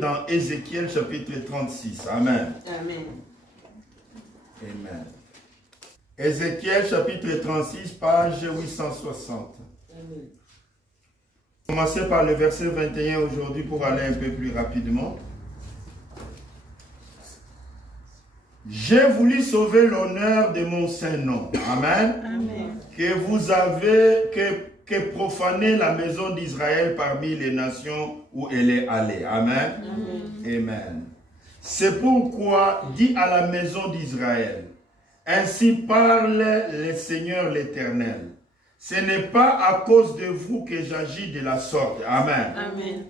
dans Ézéchiel chapitre 36. Amen. Amen. Amen. Ézéchiel chapitre 36, page 860. Amen. Commencez par le verset 21 aujourd'hui pour aller un peu plus rapidement. J'ai voulu sauver l'honneur de mon saint nom. Amen. Amen. Que vous avez profané la maison d'Israël parmi les nations où elle est allée. Amen. Amen. Amen. C'est pourquoi dit à la maison d'Israël, ainsi parle le Seigneur l'Éternel. Ce n'est pas à cause de vous que j'agis de la sorte. Amen. Amen.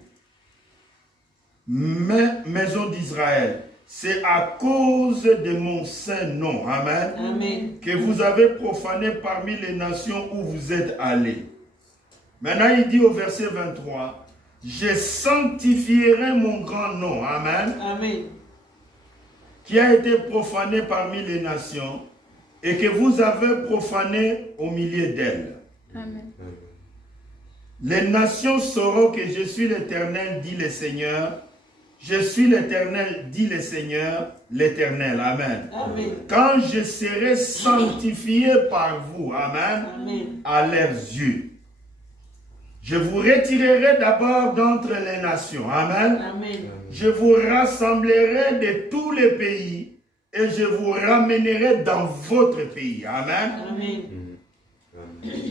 Mais maison d'Israël, c'est à cause de mon saint nom, amen, Amen, que vous avez profané parmi les nations où vous êtes allés. Maintenant, il dit au verset 23, je sanctifierai mon grand nom, amen, Amen. qui a été profané parmi les nations et que vous avez profané au milieu d'elles. Amen. Les nations sauront que je suis l'Éternel, dit le Seigneur. Je suis l'Éternel, dit le Seigneur, l'Éternel. Amen. Amen. Quand je serai sanctifié par vous, amen, Amen. à leurs yeux. Je vous retirerai d'abord d'entre les nations. Amen. Amen. Je vous rassemblerai de tous les pays et je vous ramènerai dans votre pays. Amen. Amen.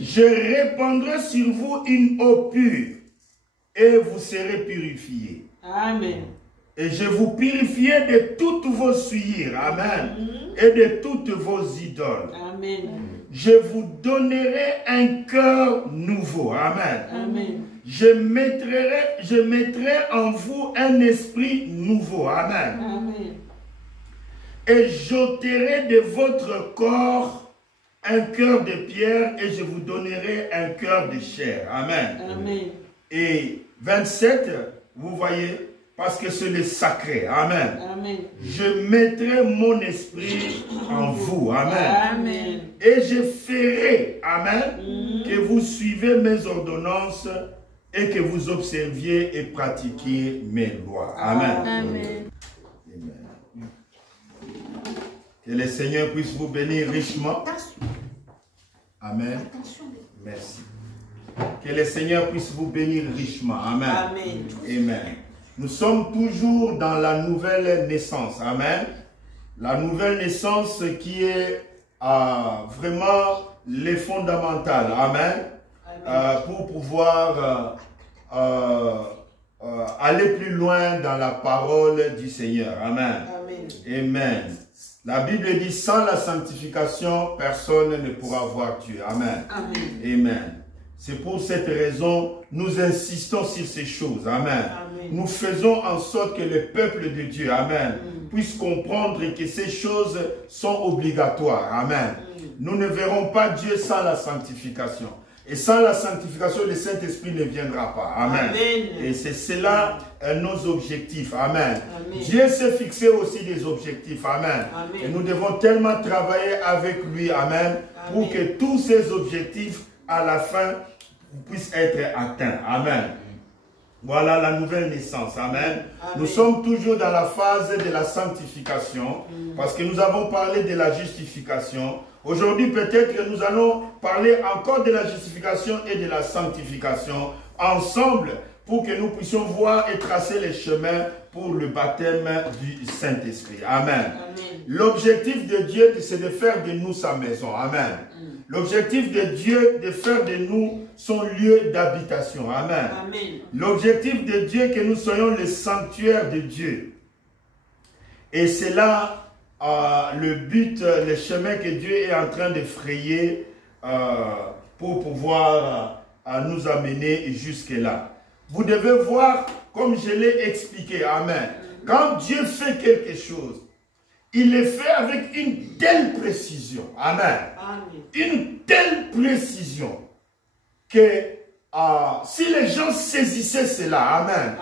Je répandrai sur vous une eau pure et vous serez purifiés. Amen. Et je vous purifierai de toutes vos souillures. Amen. Et de toutes vos idoles. Amen. Je vous donnerai un cœur nouveau. Amen. Amen. Je mettrai en vous un esprit nouveau. Amen. Amen. Et j'ôterai de votre corps un cœur de pierre et je vous donnerai un cœur de chair. Amen. Amen. Et 27, vous voyez, parce que c'est le sacré. Amen. Amen. Je mettrai mon esprit en vous. Amen. Amen. Et je ferai, amen, que vous suivez mes ordonnances et que vous observiez et pratiquiez mes lois. Amen. Amen. Amen. Que le Seigneur puisse vous bénir richement. Amen. Merci. Que le Seigneur puisse vous bénir richement. Amen. Amen. Amen. Nous sommes toujours dans la nouvelle naissance. Amen. La nouvelle naissance qui est vraiment les fondamentales. Amen. Pour pouvoir aller plus loin dans la parole du Seigneur. Amen. Amen. Amen. La Bible dit, sans la sanctification, personne ne pourra voir Dieu. Amen. Amen. Amen. C'est pour cette raison, nous insistons sur ces choses. Amen. Amen. Nous faisons en sorte que le peuple de Dieu, amen, puisse comprendre que ces choses sont obligatoires. Amen. Nous ne verrons pas Dieu sans la sanctification. Et sans la sanctification, le Saint-Esprit ne viendra pas. Amen. Amen. Et c'est cela nos objectifs. Amen. Amen. Dieu s'est fixé aussi des objectifs. Amen. Amen. Et nous devons tellement travailler avec lui. Amen. Pour que tous ces objectifs, à la fin, puissent être atteints. Amen. Voilà la nouvelle naissance. Amen. Nous sommes toujours dans la phase de la sanctification. Parce que nous avons parlé de la justification. Aujourd'hui, peut-être que nous allons parler encore de la justification et de la sanctification ensemble pour que nous puissions voir et tracer les chemins pour le baptême du Saint-Esprit. Amen. L'objectif de Dieu, c'est de faire de nous sa maison. Amen. L'objectif de Dieu, de faire de nous son lieu d'habitation. Amen. L'objectif de Dieu, que nous soyons le sanctuaire de Dieu. Et c'est là le but, le chemin que Dieu est en train de frayer pour pouvoir nous amener jusque-là. Vous devez voir, comme je l'ai expliqué, amen. Quand Dieu fait quelque chose, il le fait avec une telle précision, amen. Une telle précision que si les gens saisissaient cela, amen,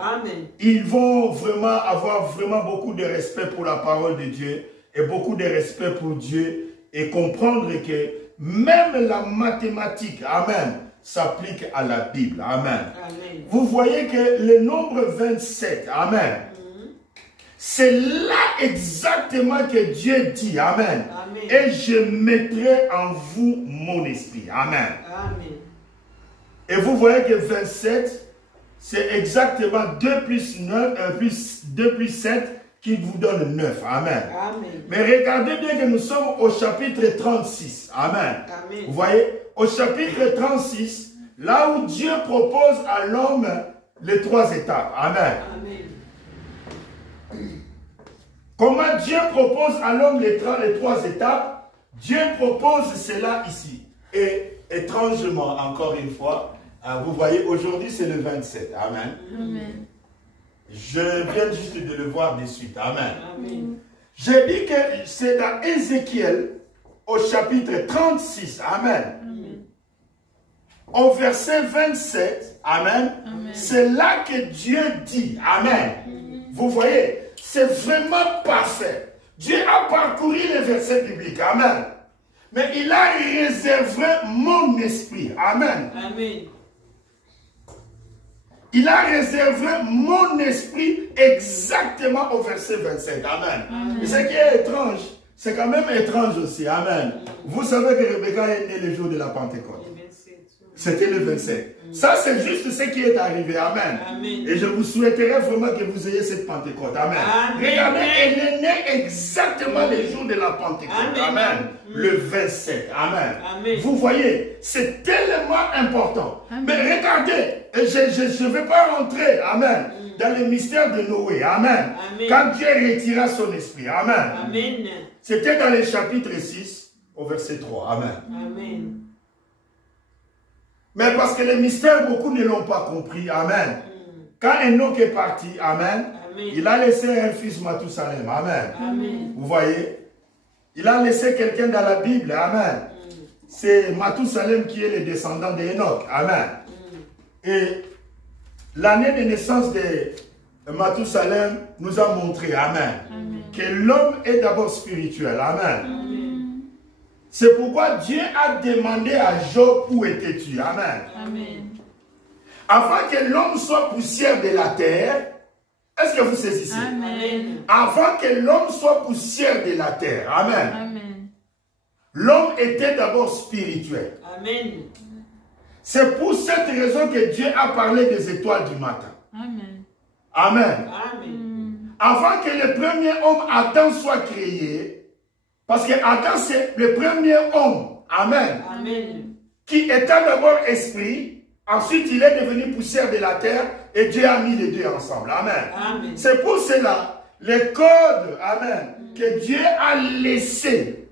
ils vont vraiment avoir beaucoup de respect pour la parole de Dieu et beaucoup de respect pour Dieu et comprendre que même la mathématique, amen, s'applique à la Bible, amen. Vous voyez que le nombre 27, amen, C'est là exactement que Dieu dit, amen. Amen. Et je mettrai en vous mon esprit, amen. Amen. Et vous voyez que 27, c'est exactement 2 plus 7 qui vous donne 9, amen. Amen. Mais regardez bien que nous sommes au chapitre 36, amen. Amen. Vous voyez, au chapitre 36, là où Dieu propose à l'homme les 3 étapes, amen. Amen. Comment Dieu propose à l'homme les 3 étapes? Dieu propose cela ici. Et étrangement, encore une fois, vous voyez, aujourd'hui c'est le 27. Amen. Amen. Je viens juste de le voir de suite. Amen. Amen. J'ai dit que c'est dans Ézéchiel, au chapitre 36. Amen. Amen. Au verset 27. Amen. Amen. C'est là que Dieu dit. Amen. Vous voyez, c'est vraiment parfait. Dieu a parcouru les versets bibliques. Amen. Mais il a réservé mon esprit. Amen. Amen. Il a réservé mon esprit exactement au verset 27. Amen. Amen. Et ce qui est étrange, c'est quand même étrange aussi. Amen. Vous savez que Rebecca est née le jour de la Pentecôte. Le 27. C'était le 27. Ça, c'est juste ce qui est arrivé. Amen. Amen. Et je vous souhaiterais vraiment que vous ayez cette Pentecôte. Amen. Amen. Regardez, elle est née exactement le jour de la Pentecôte. Amen. Amen. Le 27. Amen. Amen. Vous voyez, c'est tellement important. Amen. Mais regardez, je ne vais pas rentrer, amen, dans le mystère de Noé. Amen. Amen. Quand Dieu retira son esprit. Amen. Amen. C'était dans le chapitre 6, au verset 3. Amen. Amen. Mais parce que les mystères, beaucoup ne l'ont pas compris. Amen. Quand Enoch est parti, amen, Amen. il a laissé un fils Mathusalem. Amen. Amen. Vous voyez, il a laissé quelqu'un dans la Bible. Amen. C'est Mathusalem qui est le descendant d'Enoch. Amen. Et l'année de naissance de Mathusalem nous a montré, amen, Amen. que l'homme est d'abord spirituel. Amen. Amen. C'est pourquoi Dieu a demandé à Job où étais-tu. Amen. Amen. Avant que l'homme soit poussière de la terre, est-ce que vous saisissez? Amen. Avant que l'homme soit poussière de la terre, amen, Amen. l'homme était d'abord spirituel. Amen. C'est pour cette raison que Dieu a parlé des étoiles du matin. Amen. Amen. Amen. Avant que le premier homme, Adam, soit créé, parce que Adam, c'est le premier homme, amen, Amen. qui était d'abord esprit, ensuite il est devenu poussière de la terre, et Dieu a mis les deux ensemble. Amen. Amen. C'est pour cela, le code, amen, que Dieu a laissé,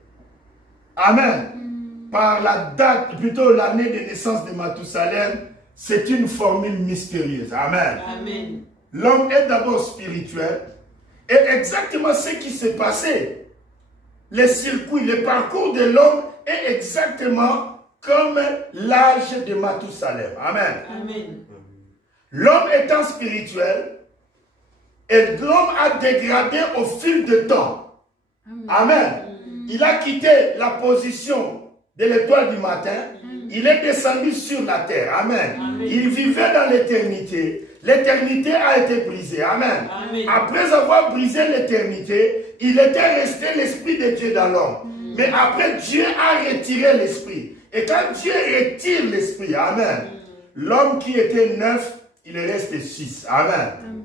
amen, par la date, plutôt l'année de naissance de Mathusalem, c'est une formule mystérieuse. Amen. Amen. L'homme est d'abord spirituel, et exactement ce qui s'est passé, le circuit, le parcours de l'homme est exactement comme l'âge de Mathusalem. Amen. Amen. L'homme étant spirituel, et l'homme a dégradé au fil du temps. Amen. Il a quitté la position de l'étoile du matin. Il est descendu sur la terre. Amen. Amen. Il vivait dans l'éternité. L'éternité a été brisée. Amen. Amen. Après avoir brisé l'éternité, il était resté l'esprit de Dieu dans l'homme. Mais après, Dieu a retiré l'esprit. Et quand Dieu retire l'esprit, amen, l'homme qui était neuf, il reste 6. Amen. Amen.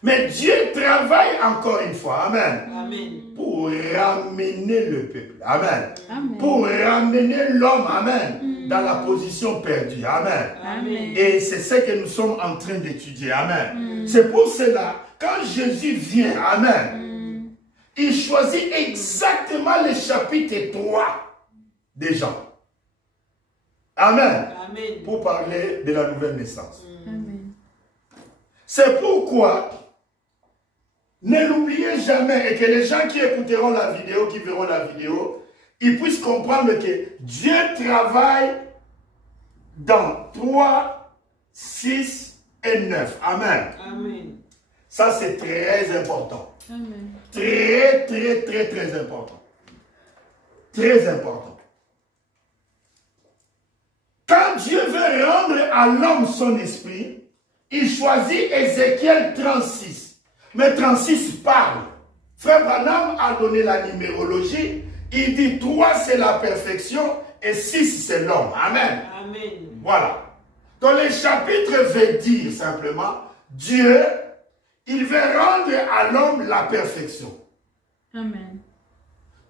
Mais Dieu travaille encore une fois. Amen. Amen. Pour ramener le peuple. Amen. Amen. Pour ramener l'homme. Amen. Dans la position perdue. Amen. Amen. Et c'est ce que nous sommes en train d'étudier. Amen. C'est pour cela, quand Jésus vient, amen, il choisit exactement le chapitre 3 des Jean. Amen. Amen. Pour parler de la nouvelle naissance. Amen. C'est pourquoi, ne l'oubliez jamais, et que les gens qui écouteront la vidéo, qui verront la vidéo, ils puissent comprendre que Dieu travaille dans 3, 6 et 9. Amen. Amen. Ça, c'est très important. Amen. Très, très, très, très important. Très important. Quand Dieu veut rendre à l'homme son esprit, il choisit Ézéchiel 36. Mais 36 parle. Frère Branham a donné la numérologie. Il dit 3 c'est la perfection et 6 c'est l'homme. Amen. Amen. Voilà. Dans les chapitres veut dire simplement, Dieu, il veut rendre à l'homme la perfection. Amen.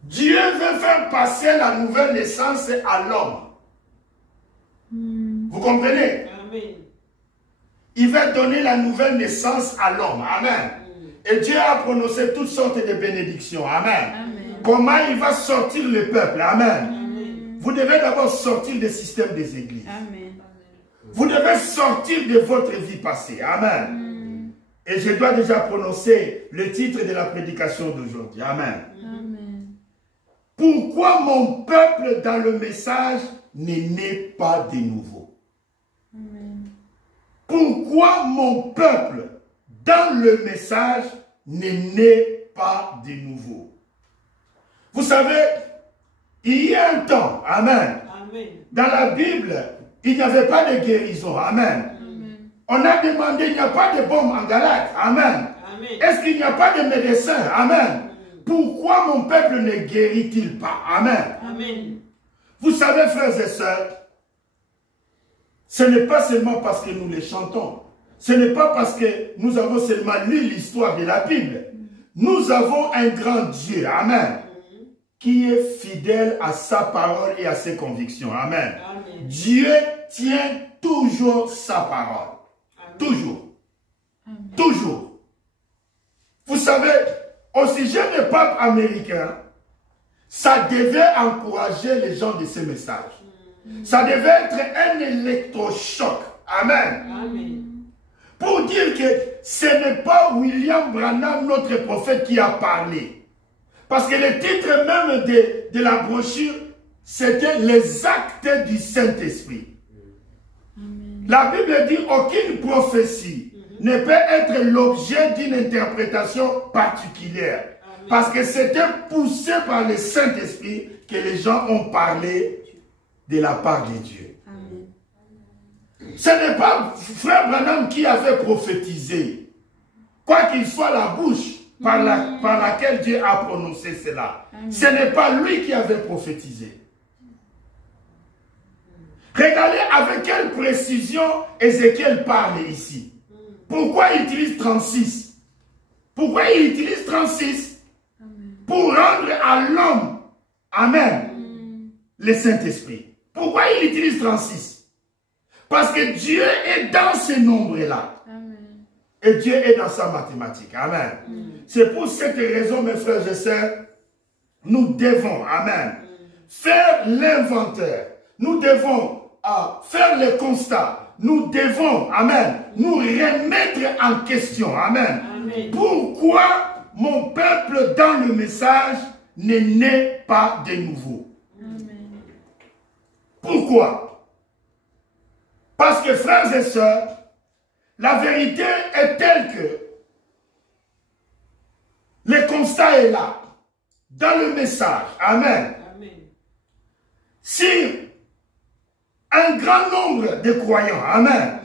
Dieu veut faire passer la nouvelle naissance à l'homme. Vous comprenez? Amen. Il veut donner la nouvelle naissance à l'homme. Amen. Et Dieu a prononcé toutes sortes de bénédictions. Amen. Amen. Comment il va sortir le peuple? Amen. Amen. Vous devez d'abord sortir des systèmes des églises. Amen. Vous devez sortir de votre vie passée. Amen. Et je dois déjà prononcer le titre de la prédication d'aujourd'hui. Amen. Amen. Pourquoi mon peuple dans le message n'est né pas de nouveau? Amen. Pourquoi mon peuple dans le message n'est né pas de nouveau? Vous savez, il y a un temps, amen, Amen. dans la Bible, il n'y avait pas de guérison, amen. Amen. On a demandé, il n'y a pas de bombe en Galate, amen. Amen. Est-ce qu'il n'y a pas de médecin, amen? Pourquoi mon peuple ne guérit-il pas, amen? Amen. Vous savez, frères et sœurs, ce n'est pas seulement parce que nous les chantons. Ce n'est pas parce que nous avons seulement lu l'histoire de la Bible. Nous avons un grand Dieu, amen, qui est fidèle à sa parole et à ses convictions, amen. Amen. Dieu tient toujours sa parole. Amen. Toujours. Amen. Toujours. Vous savez, au sujet des papes américains, ça devait encourager les gens de ce message. Ça devait être un électrochoc. Amen. Amen. Pour dire que ce n'est pas William Branham, notre prophète, qui a parlé. Parce que le titre même de la brochure, c'était les actes du Saint-Esprit. La Bible dit aucune prophétie ne peut être l'objet d'une interprétation particulière. Parce que c'était poussé par le Saint-Esprit que les gens ont parlé de la part de Dieu. Amen. Ce n'est pas Frère Branham qui avait prophétisé. Quoi qu'il soit la bouche par laquelle Dieu a prononcé cela. Ce n'est pas lui qui avait prophétisé. Regardez avec quelle précision Ézéchiel parle ici. Pourquoi il utilise 36? Pourquoi il utilise 36? Pour rendre à l'homme, amen, le Saint-Esprit. Pourquoi il utilise 36? Parce que Dieu est dans ces nombres-là. Et Dieu est dans sa mathématique. Amen. C'est pour cette raison, mes frères et sœurs, nous devons, amen, faire l'inventaire. Nous devons faire le constat. Nous devons, amen, nous remettre en question. Amen. Amen. Pourquoi mon peuple dans le message n'est né pas de nouveau? Amen. Pourquoi? Parce que, frères et sœurs, la vérité est telle que le constat est là, dans le message. Amen. Amen. Si un grand nombre de croyants, amen,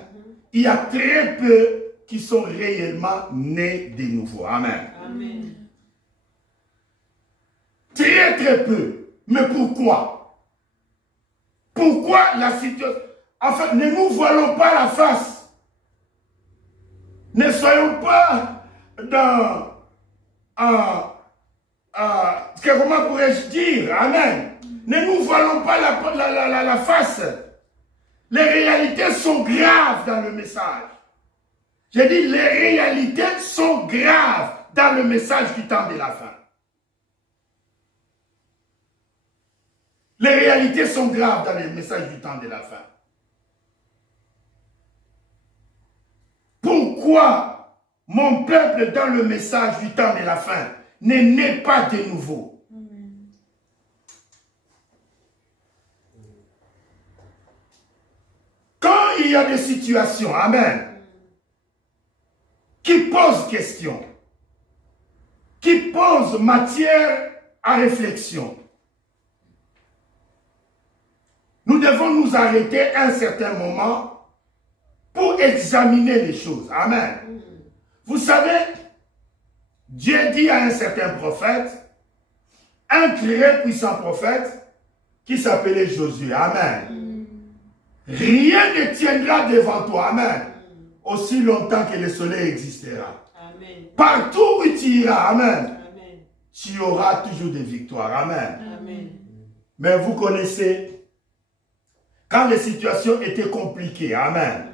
il y a très peu qui sont réellement nés de nouveau. Amen. Amen. Très très peu. Mais pourquoi? Pourquoi la situation? En fait, ne nous voilons pas la face. Ne soyons pas dans... comment pourrais-je dire? Amen. Ne nous voilons pas la face. Les réalités sont graves dans le message. J'ai dit, les réalités sont graves dans le message du temps de la fin. Les réalités sont graves dans le message du temps de la fin. Pourquoi mon peuple dans le message du temps de la fin ne naît pas de nouveau? Quand il y a des situations, amen, qui posent question, qui posent matière à réflexion, nous devons nous arrêter à un certain moment pour examiner les choses. Amen. Vous savez, Dieu dit à un certain prophète, un très puissant prophète, qui s'appelait Josué. Amen. Rien ne tiendra devant toi. Amen. Aussi longtemps que le soleil existera. Amen. Partout où tu iras. Amen. Amen. Tu auras toujours des victoires. Amen. Amen. Mais vous connaissez, quand les situations étaient compliquées. Amen.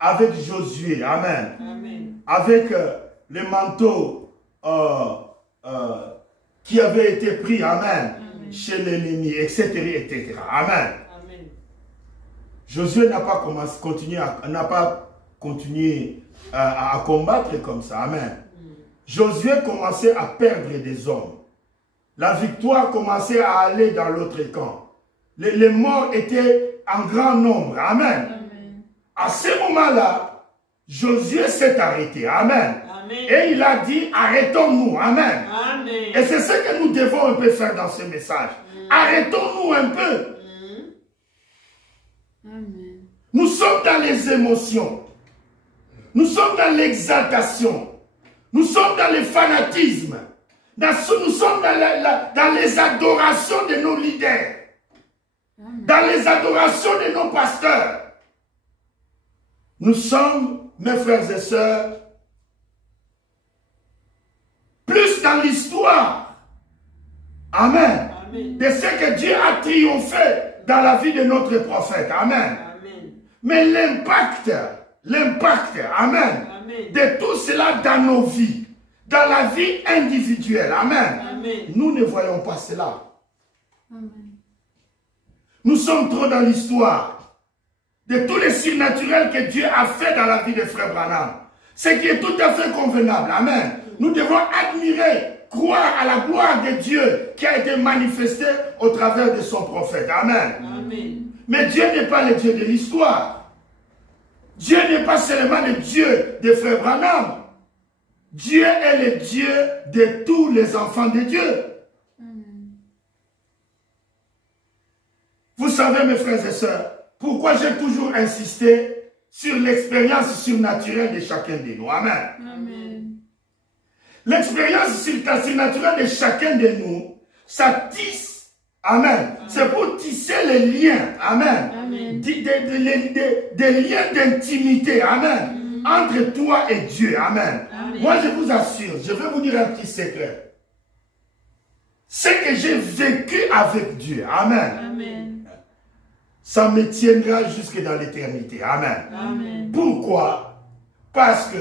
Avec Josué. Amen. Amen. Avec les manteaux qui avaient été pris. Amen. Chez l'ennemi, etc., etc. Amen. Amen. Josué n'a pas continué à combattre comme ça. Amen. Josué commençait à perdre des hommes. La victoire commençait à aller dans l'autre camp. Les morts étaient en grand nombre. Amen. Amen. À ce moment-là, Josué s'est arrêté. Amen. Amen. Et il a dit, arrêtons-nous. Amen. Amen. Et c'est ce que nous devons un peu faire dans ce message. Arrêtons-nous un peu. Amen. Nous sommes dans les émotions. Nous sommes dans l'exaltation. Nous sommes dans le fanatisme. Nous sommes dans les adorations de nos leaders. Dans les adorations de nos pasteurs. Nous sommes, mes frères et sœurs, plus dans l'histoire. Amen. Amen. De ce que Dieu a triomphé dans la vie de notre prophète. Amen. Amen. Mais l'impact, amen, Amen. de tout cela dans nos vies, dans la vie individuelle, amen, Amen. nous ne voyons pas cela. Amen. Nous sommes trop dans l'histoire de tous les surnaturels que Dieu a fait dans la vie de Frère Branham. Ce qui est tout à fait convenable, amen. Nous devons admirer, croire à la gloire de Dieu qui a été manifestée au travers de son prophète, amen. Amen. Mais Dieu n'est pas le Dieu de l'histoire. Dieu n'est pas seulement le Dieu de Frère Branham. Dieu est le Dieu de tous les enfants de Dieu. Amen. Vous savez, mes frères et sœurs, pourquoi j'ai toujours insisté sur l'expérience surnaturelle de chacun de nous. Amen. Amen. L'expérience surnaturelle de chacun de nous, ça tisse. Amen. C'est pour tisser les liens. Amen. Amen. Des liens d'intimité. Amen. Entre toi et Dieu. Amen. Amen. Moi, je vous assure, je vais vous dire un petit secret. Ce que j'ai vécu avec Dieu. Amen. Amen. Ça me tiendra jusque dans l'éternité. Amen. Amen. Pourquoi? Parce que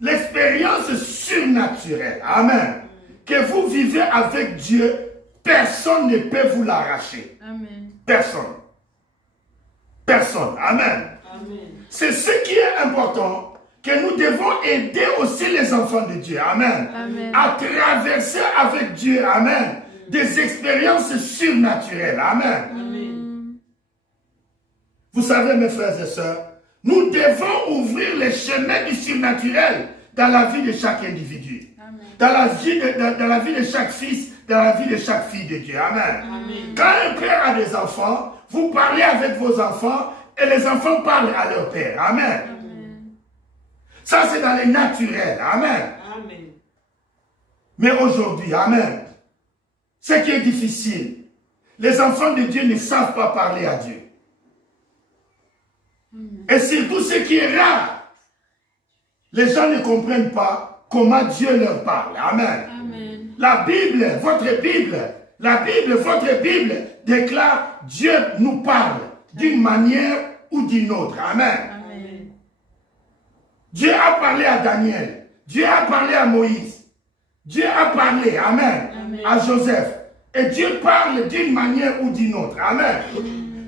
l'expérience surnaturelle, amen, que vous vivez avec Dieu, personne ne peut vous l'arracher. Amen. Personne. Personne. Amen. Amen. C'est ce qui est important, que nous devons aider aussi les enfants de Dieu. Amen. Amen. À traverser avec Dieu. Amen. Des expériences surnaturelles. Amen. Amen. Vous savez, mes frères et sœurs, nous devons ouvrir les chemins du surnaturel dans la vie de chaque individu. Amen. Dans la vie de chaque fils, dans la vie de chaque fille de Dieu. Amen. Amen. Quand un père a des enfants, vous parlez avec vos enfants et les enfants parlent à leur père. Amen. Amen. Ça, c'est dans les naturels. Amen. Amen. Mais aujourd'hui, amen, ce qui est difficile, les enfants de Dieu ne savent pas parler à Dieu. Et surtout ce qui est rare, les gens ne comprennent pas comment Dieu leur parle. Amen. Amen. La Bible, votre Bible déclare Dieu nous parle d'une manière ou d'une autre. Amen. Amen. Dieu a parlé à Daniel. Dieu a parlé à Moïse. Dieu a parlé, amen, Amen. à Joseph. Et Dieu parle d'une manière ou d'une autre. Amen.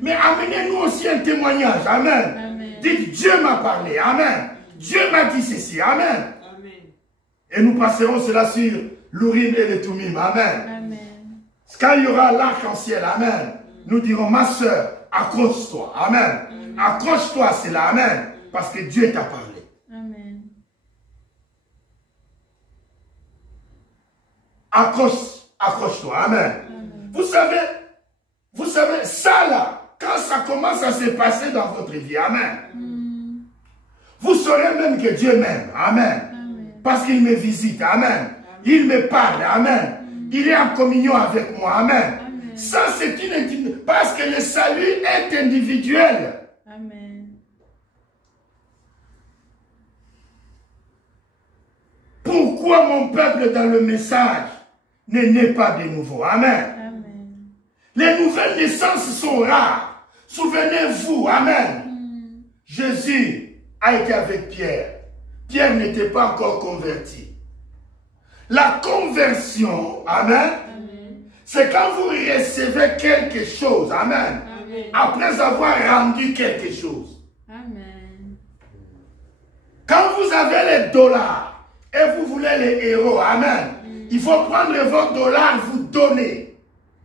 Mais amenez-nous aussi un témoignage. Amen. Amen. Dites, Dieu m'a parlé. Amen. Dieu m'a dit ceci. Amen. Amen. Et nous passerons cela sur l'Urim et le Tumim. Amen. Amen. Quand il y aura l'arc-en-ciel, amen, nous dirons, ma soeur, accroche-toi. Amen. Accroche-toi à cela. Amen. Parce que Dieu t'a parlé. Amen. Accroche-toi. Amen. Vous savez, ça là, quand ça commence à se passer dans votre vie, amen, vous saurez même que Dieu m'aime. Amen. Amen. Parce qu'il me visite. Amen. Il me parle. Amen. Il est en communion avec moi. Amen. Ça, c'est une intimité. Parce que le salut est individuel. Amen. Pourquoi mon peuple dans le message ne naît pas de nouveau? Amen. Amen. Les nouvelles naissances sont rares. Souvenez-vous. Amen. Jésus a été avec Pierre. Pierre n'était pas encore converti. La conversion, amen, c'est quand vous recevez quelque chose, amen, après avoir rendu quelque chose. Amen. Quand vous avez les dollars et vous voulez les héros, amen, il faut prendre vos dollars, vous donner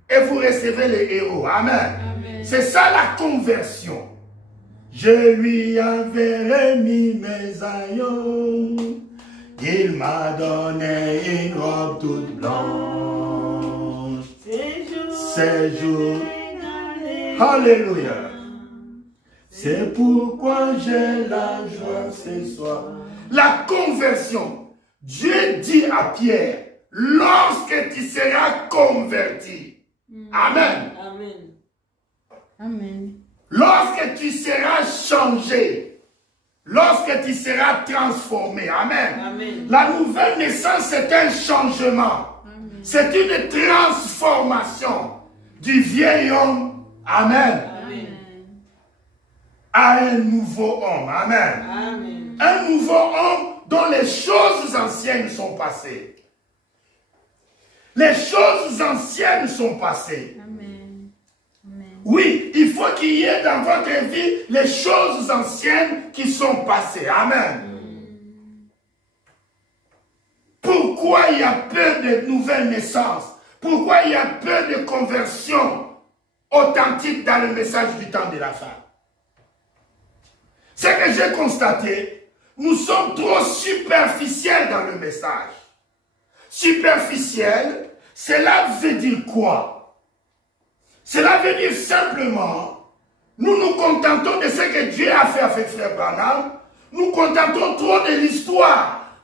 et vous recevez les héros, amen. C'est ça la conversion. Je lui avais remis mes aïeux. Il m'a donné une robe toute blanche. Ces jours. Alléluia. C'est pourquoi j'ai la joie ce soir. La conversion. Dieu dit à Pierre, lorsque tu seras converti. Amen. Amen. Amen. Lorsque tu seras changé. Lorsque tu seras transformé. Amen. Amen. La nouvelle naissance, c'est un changement. C'est une transformation du vieil homme. Amen. Amen. À un nouveau homme. Amen. Amen. Un nouveau homme dont les choses anciennes sont passées. Les choses anciennes sont passées. Amen. Oui, il faut qu'il y ait dans votre vie les choses anciennes qui sont passées. Amen. Pourquoi il y a peu de nouvelles naissances? Pourquoi il y a peu de conversions authentiques dans le message du temps de la fin? Ce que j'ai constaté, nous sommes trop superficiels dans le message. Superficiel, cela veut dire quoi? Cela veut dire simplement, nous nous contentons de ce que Dieu a fait avec Frère Branham, nous contentons trop de l'histoire.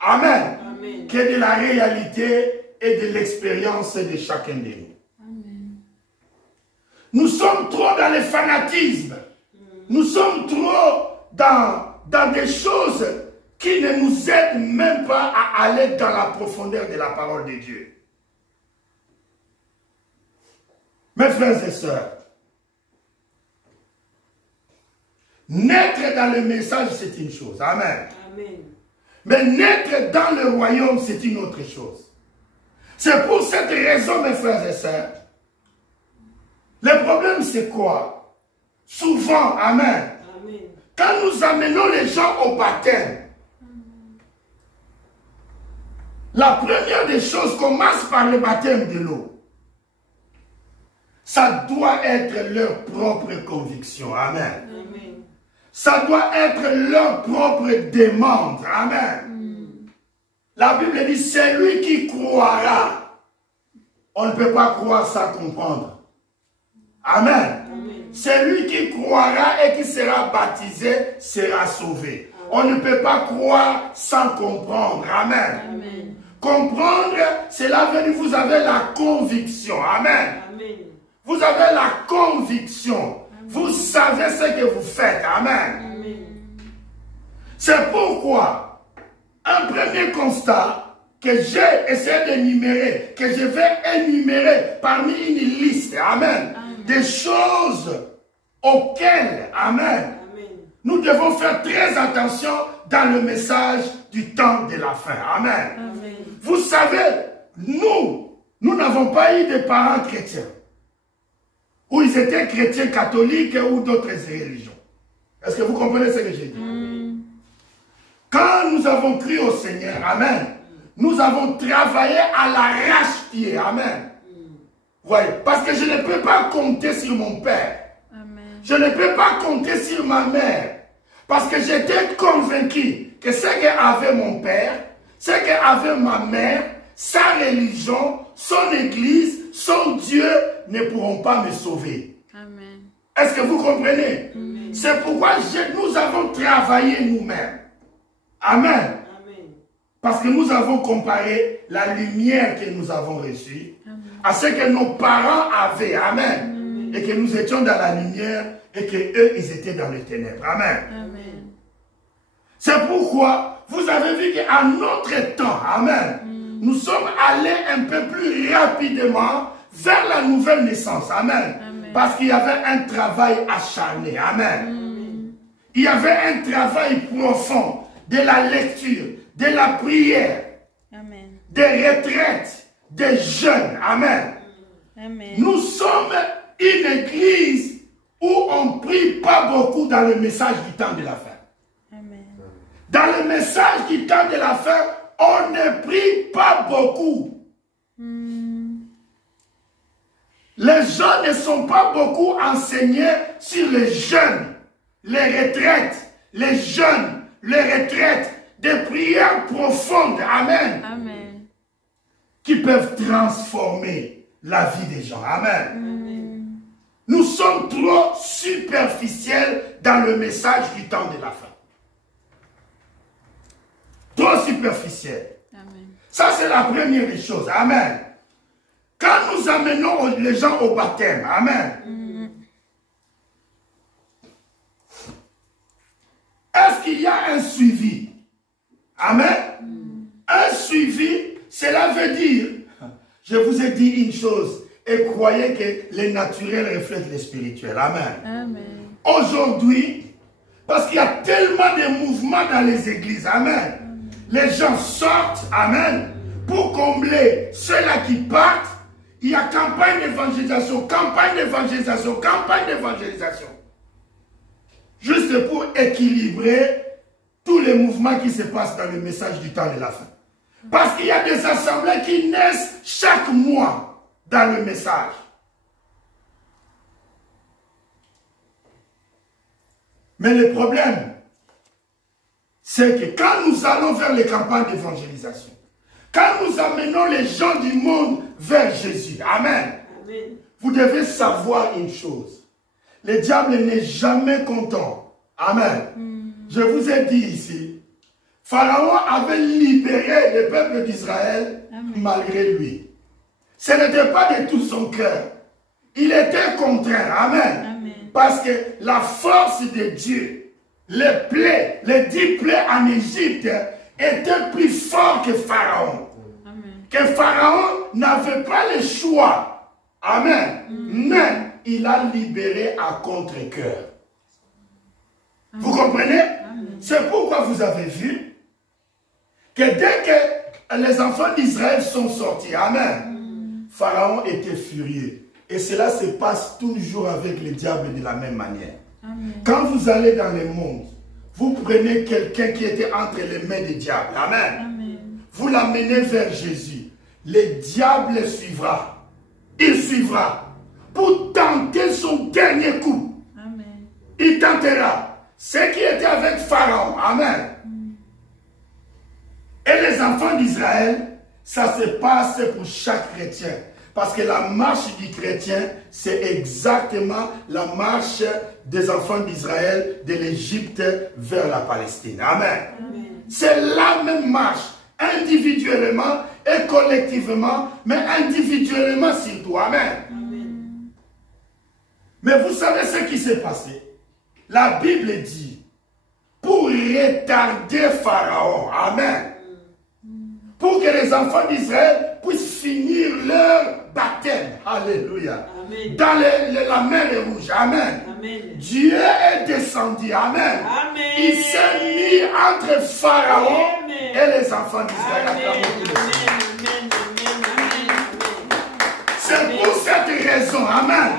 Amen. Amen. Que de la réalité et de l'expérience de chacun de nous. Amen. Nous sommes trop dans le fanatisme. Nous sommes trop dans des choses qui ne nous aident même pas à aller dans la profondeur de la parole de Dieu. Mes frères et sœurs, naître dans le message, c'est une chose. Amen. Amen. Mais naître dans le royaume, c'est une autre chose. C'est pour cette raison, mes frères et sœurs, le problème c'est quoi? Souvent, amen, Amen. quand nous amenons les gens au baptême, la première des choses commence par le baptême de l'eau. Ça doit être leur propre conviction. Amen. Amen. Ça doit être leur propre demande. Amen. La Bible dit, c'est lui qui croira. On ne peut pas croire sans comprendre. Amen. C'est lui qui croira et qui sera baptisé, sera sauvé. On ne peut pas croire sans comprendre. Amen. Amen. Comprendre, cela veut dire que vous avez la conviction. Amen. Amen. Vous avez la conviction. Vous savez ce que vous faites. Amen. Amen. C'est pourquoi, un premier constat que j'ai essayé d'énumérer, que je vais énumérer parmi une liste, amen, des choses auxquelles, amen, nous devons faire très attention dans le message du temps de la fin. Amen. Amen. Vous savez, nous n'avons pas eu de parents chrétiens. Ou ils étaient chrétiens catholiques ou d'autres religions. Est-ce que vous comprenez ce que j'ai dit? Quand nous avons cru au Seigneur, amen, nous avons travaillé à l'arrache-pied, amen. Voyez, parce que je ne peux pas compter sur mon père. Amen. Je ne peux pas compter sur ma mère. Parce que j'étais convaincu que ce qu'avait mon père, ce qu'avait ma mère, sa religion, son église, son Dieu ne pourront pas me sauver. Amen. Est-ce que vous comprenez? C'est pourquoi nous avons travaillé nous-mêmes. Amen. Amen. Parce que nous avons comparé la lumière que nous avons reçue à ce que nos parents avaient. Amen. Et que nous étions dans la lumière et que eux, ils étaient dans les ténèbres. Amen. Amen. C'est pourquoi vous avez vu qu'à notre temps, amen, nous sommes allés un peu plus rapidement vers la nouvelle naissance. Amen. Amen. Parce qu'il y avait un travail acharné. Amen. Il y avait un travail profond de la lecture, de la prière, Amen. des retraites, des jeûnes. Amen. Amen. Nous sommes une église où on ne prie pas beaucoup dans le message du temps de la fin. Amen. Dans le message du temps de la fin, on ne prie pas beaucoup. Les gens ne sont pas beaucoup enseignés sur les jeûnes, les retraites, les jeûnes, les retraites, des prières profondes, amen, Amen. qui peuvent transformer la vie des gens, amen. Nous sommes trop superficiels dans le message du temps de la fin. Trop superficiels. Amen. Ça, c'est la première des choses, amen. Quand nous amenons les gens au baptême, amen, est-ce qu'il y a un suivi? Amen. Un suivi, cela veut dire, je vous ai dit une chose, et croyez que les naturels reflètent les spirituels. Amen. Amen. Aujourd'hui, parce qu'il y a tellement de mouvements dans les églises, amen, les gens sortent, amen, pour combler ceux-là qui partent. Il y a campagne d'évangélisation, campagne d'évangélisation, campagne d'évangélisation. Juste pour équilibrer tous les mouvements qui se passent dans le message du temps de la fin. Parce qu'il y a des assemblées qui naissent chaque mois dans le message. Mais le problème, c'est que quand nous allons vers les campagnes d'évangélisation, quand nous amenons les gens du monde vers Jésus, amen, Amen. vous devez savoir une chose. Le diable n'est jamais content. Amen. Je vous ai dit ici, Pharaon avait libéré le peuple d'Israël malgré lui. Ce n'était pas de tout son cœur. Il était contraint. Amen. Amen. Parce que la force de Dieu, les 10 plaies en Égypte étaient plus forts que Pharaon. Amen. Que Pharaon n'avait pas le choix. Amen. Mais il a libéré à contre-cœur. Vous comprenez? C'est pourquoi vous avez vu que dès que les enfants d'Israël sont sortis, amen, Pharaon était furieux. Et cela se passe toujours avec le diable de la même manière. Amen. Quand vous allez dans le monde, vous prenez quelqu'un qui était entre les mains du diable. Amen. Amen. Vous l'amenez vers Jésus. Le diable suivra. Il suivra pour tenter son dernier coup. Amen. Il tentera. Ce qui était avec Pharaon. Amen. Et les enfants d'Israël, ça se passe pour chaque chrétien. Parce que la marche du chrétien, c'est exactement la marche des enfants d'Israël de l'Égypte vers la Palestine. Amen. C'est la même marche, individuellement et collectivement, mais individuellement surtout. Amen. Mais vous savez ce qui s'est passé? La Bible dit, pour retarder Pharaon, amen, pour que les enfants d'Israël puissent finir leur baptême, alléluia, Amen. dans la mer Rouge, amen. Amen. Dieu est descendu, amen. Amen. Il s'est mis entre Pharaon Amen. et les enfants d'Israël. Amen. C'est pour cette raison, amen.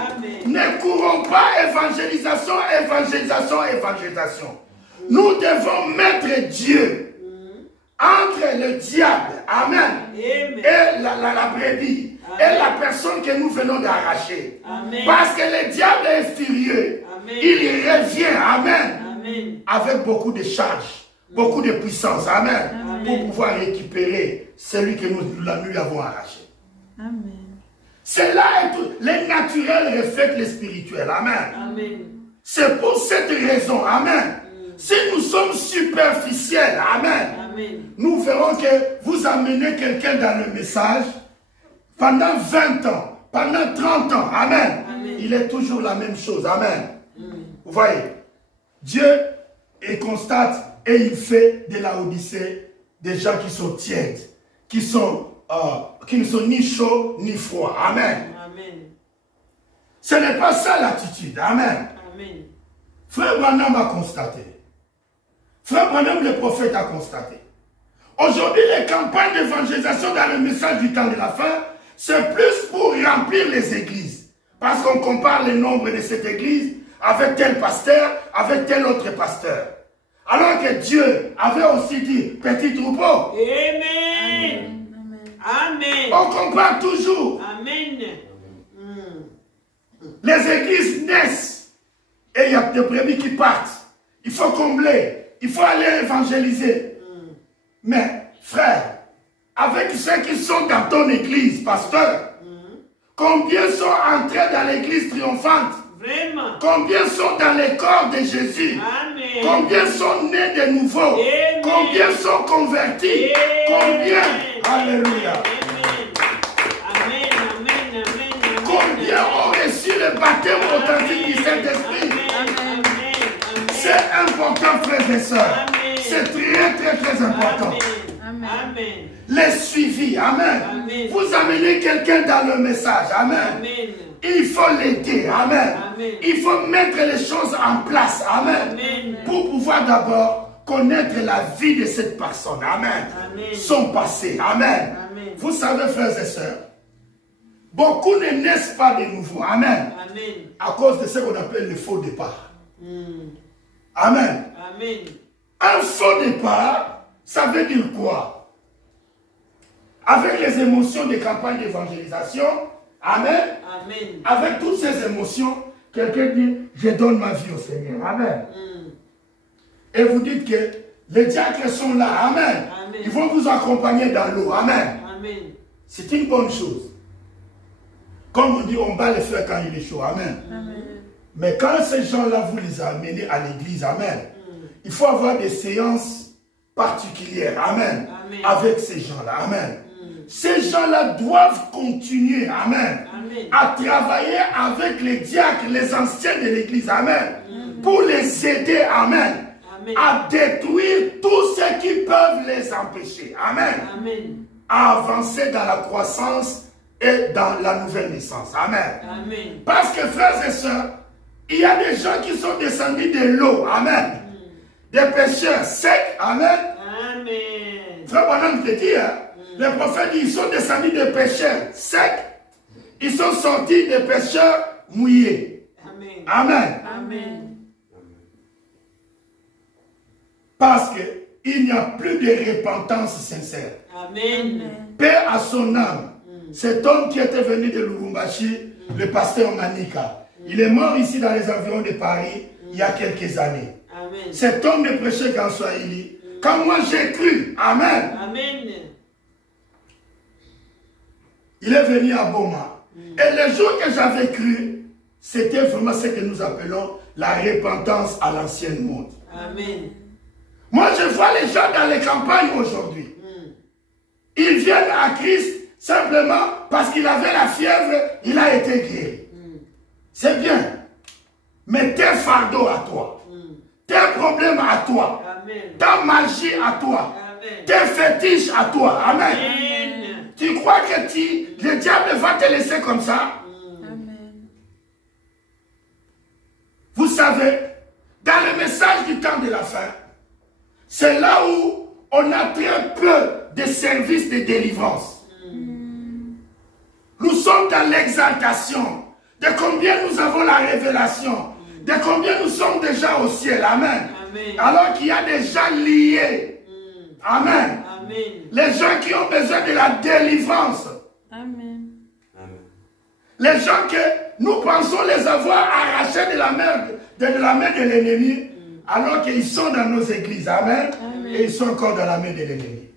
Ne courons pas évangélisation, évangélisation, évangélisation. Nous devons mettre Dieu entre le diable, amen, et la brebis, et la personne que nous venons d'arracher. Parce que le diable est furieux. Amen. Il revient, amen, Amen. avec beaucoup de charges, beaucoup de puissance, amen, Amen. pour pouvoir récupérer celui que nous lui avons arraché. Amen. Cela est tout. Les naturels reflètent les spirituels. Amen. Amen. C'est pour cette raison, amen, Si nous sommes superficiels, amen, Amen. nous verrons que vous amenez quelqu'un dans le message pendant 20 ans, pendant 30 ans, amen. Amen. Il est toujours la même chose, amen. Amen. Vous voyez, Dieu constate et il fait de la Odyssée des gens qui sont tièdes, qui ne sont ni chauds ni froids, amen. Amen. Ce n'est pas ça l'attitude, amen. Amen. Frère Branham a constaté. Frère Branham, le prophète, a constaté. Aujourd'hui, les campagnes d'évangélisation dans le message du temps de la fin, c'est plus pour remplir les églises. Parce qu'on compare le nombre de cette église avec tel pasteur, avec tel autre pasteur. Alors que Dieu avait aussi dit petit troupeau. Amen. Amen. On compare toujours. Amen. Les églises naissent et il y a des brebis qui partent. Il faut combler, il faut aller évangéliser. Mais, frère, avec ceux qui sont dans ton église, pasteur, combien sont entrés dans l'église triomphante? Vraiment. Combien sont dans les corps de Jésus? Amen. Combien sont nés de nouveau? Amen. Combien sont convertis? Amen. Combien? Alléluia. Amen. Amen. Amen. Combien ont reçu le baptême authentique du Saint-Esprit? Amen. C'est important, frères et sœurs. Amen. C'est très important. Amen. Amen. Les suivis, amen. Amen. Vous amenez quelqu'un dans le message, amen. Amen. Il faut l'aider, amen. Amen. Il faut mettre les choses en place, amen. Amen. Pour pouvoir d'abord connaître la vie de cette personne, amen. Amen. Son passé, amen. Amen. Vous savez, frères et sœurs, beaucoup ne naissent pas de nouveau, amen. Amen. À cause de ce qu'on appelle le faux départ. Amen. Amen. Un faux départ, ça veut dire quoi? Avec les émotions des campagnes d'évangélisation, amen. Amen. Avec toutes ces émotions, quelqu'un dit, je donne ma vie au Seigneur, amen. Et vous dites que les diacres sont là, amen. Amen. Ils vont vous accompagner dans l'eau, amen. Amen. C'est une bonne chose. Comme on dit, on bat le feu quand il est chaud, amen. Amen. Mais quand ces gens-là, vous les amenez à l'église, amen, il faut avoir des séances particulières, amen, Amen. avec ces gens-là, amen. Ces gens-là doivent continuer, amen, Amen. à travailler avec les diacres, les anciens de l'église, amen, pour les aider, amen, Amen. à détruire tout ce qui peut les empêcher, amen, Amen. à avancer dans la croissance et dans la nouvelle naissance, amen. Amen. Parce que, frères et sœurs, il y a des gens qui sont descendus de l'eau, amen. Des pécheurs secs, amen. Amen. Frère Branham te dit, hein, le prophète dit, ils sont descendus des pécheurs secs, ils sont sortis des pécheurs mouillés. Amen. Amen. Amen. Parce qu'il n'y a plus de repentance sincère. Amen. Paix à son âme. Cet homme qui était venu de Lubumbashi, le pasteur Manika, il est mort ici dans les environs de Paris il y a quelques années. Amen. Cet homme ne prêchait qu'en Swahili. Quand moi j'ai cru, amen, Amen. il est venu à Boma. Et le jour que j'avais cru, c'était vraiment ce que nous appelons la repentance à l'ancienne monde. Amen. Moi je vois les gens dans les campagnes aujourd'hui. Ils viennent à Christ simplement parce qu'il avait la fièvre, il a été guéri. C'est bien. Mais tes fardeaux à toi, tes problèmes à toi, Amen. ta magie à toi, Amen. tes fétiches à toi, amen. Amen. Tu crois que le diable va te laisser comme ça? Amen. Vous savez, dans le message du temps de la fin, c'est là où on a très peu de services de délivrance. Nous sommes dans l'exaltation de combien nous avons la révélation, de combien nous sommes déjà au ciel, amen. Amen. Alors qu'il y a des gens liés, amen. Amen. Les gens qui ont besoin de la délivrance, Amen. les gens que nous pensons les avoir arrachés de la main de l'ennemi, alors qu'ils sont dans nos églises, amen, Amen. et ils sont encore dans la main de l'ennemi.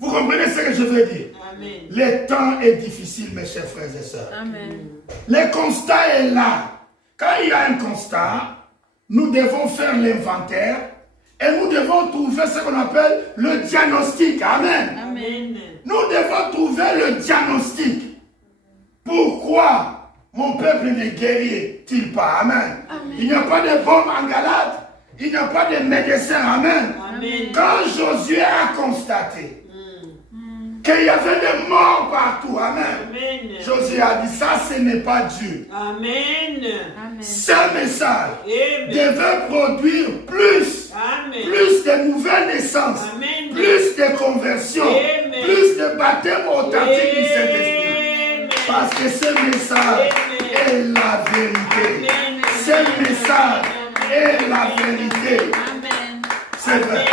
Vous comprenez ce que je veux dire? Amen. Le temps est difficile, mes chers frères et sœurs. Amen. Le constat est là. Quand il y a un constat, nous devons faire l'inventaire et nous devons trouver ce qu'on appelle le diagnostic. Amen. Amen. Nous devons trouver le diagnostic. Pourquoi mon peuple ne guérit-il pas? Amen. Amen. Il n'y a pas de bombe en Galate. Il n'y a pas de médecin. Amen. Amen. Quand Josué a constaté qu'il y avait des morts partout. Amen. Amen. Josué a dit, ça ce n'est pas Dieu. Amen. Ce message Amen. devait produire plus. Amen. Plus de nouvelles naissances. Amen. Plus de conversions. Amen. Plus de baptême authentique du Saint-Esprit. Amen. Parce que ce message est la vérité. Amen. Ce message est la vérité. Amen. C'est vrai.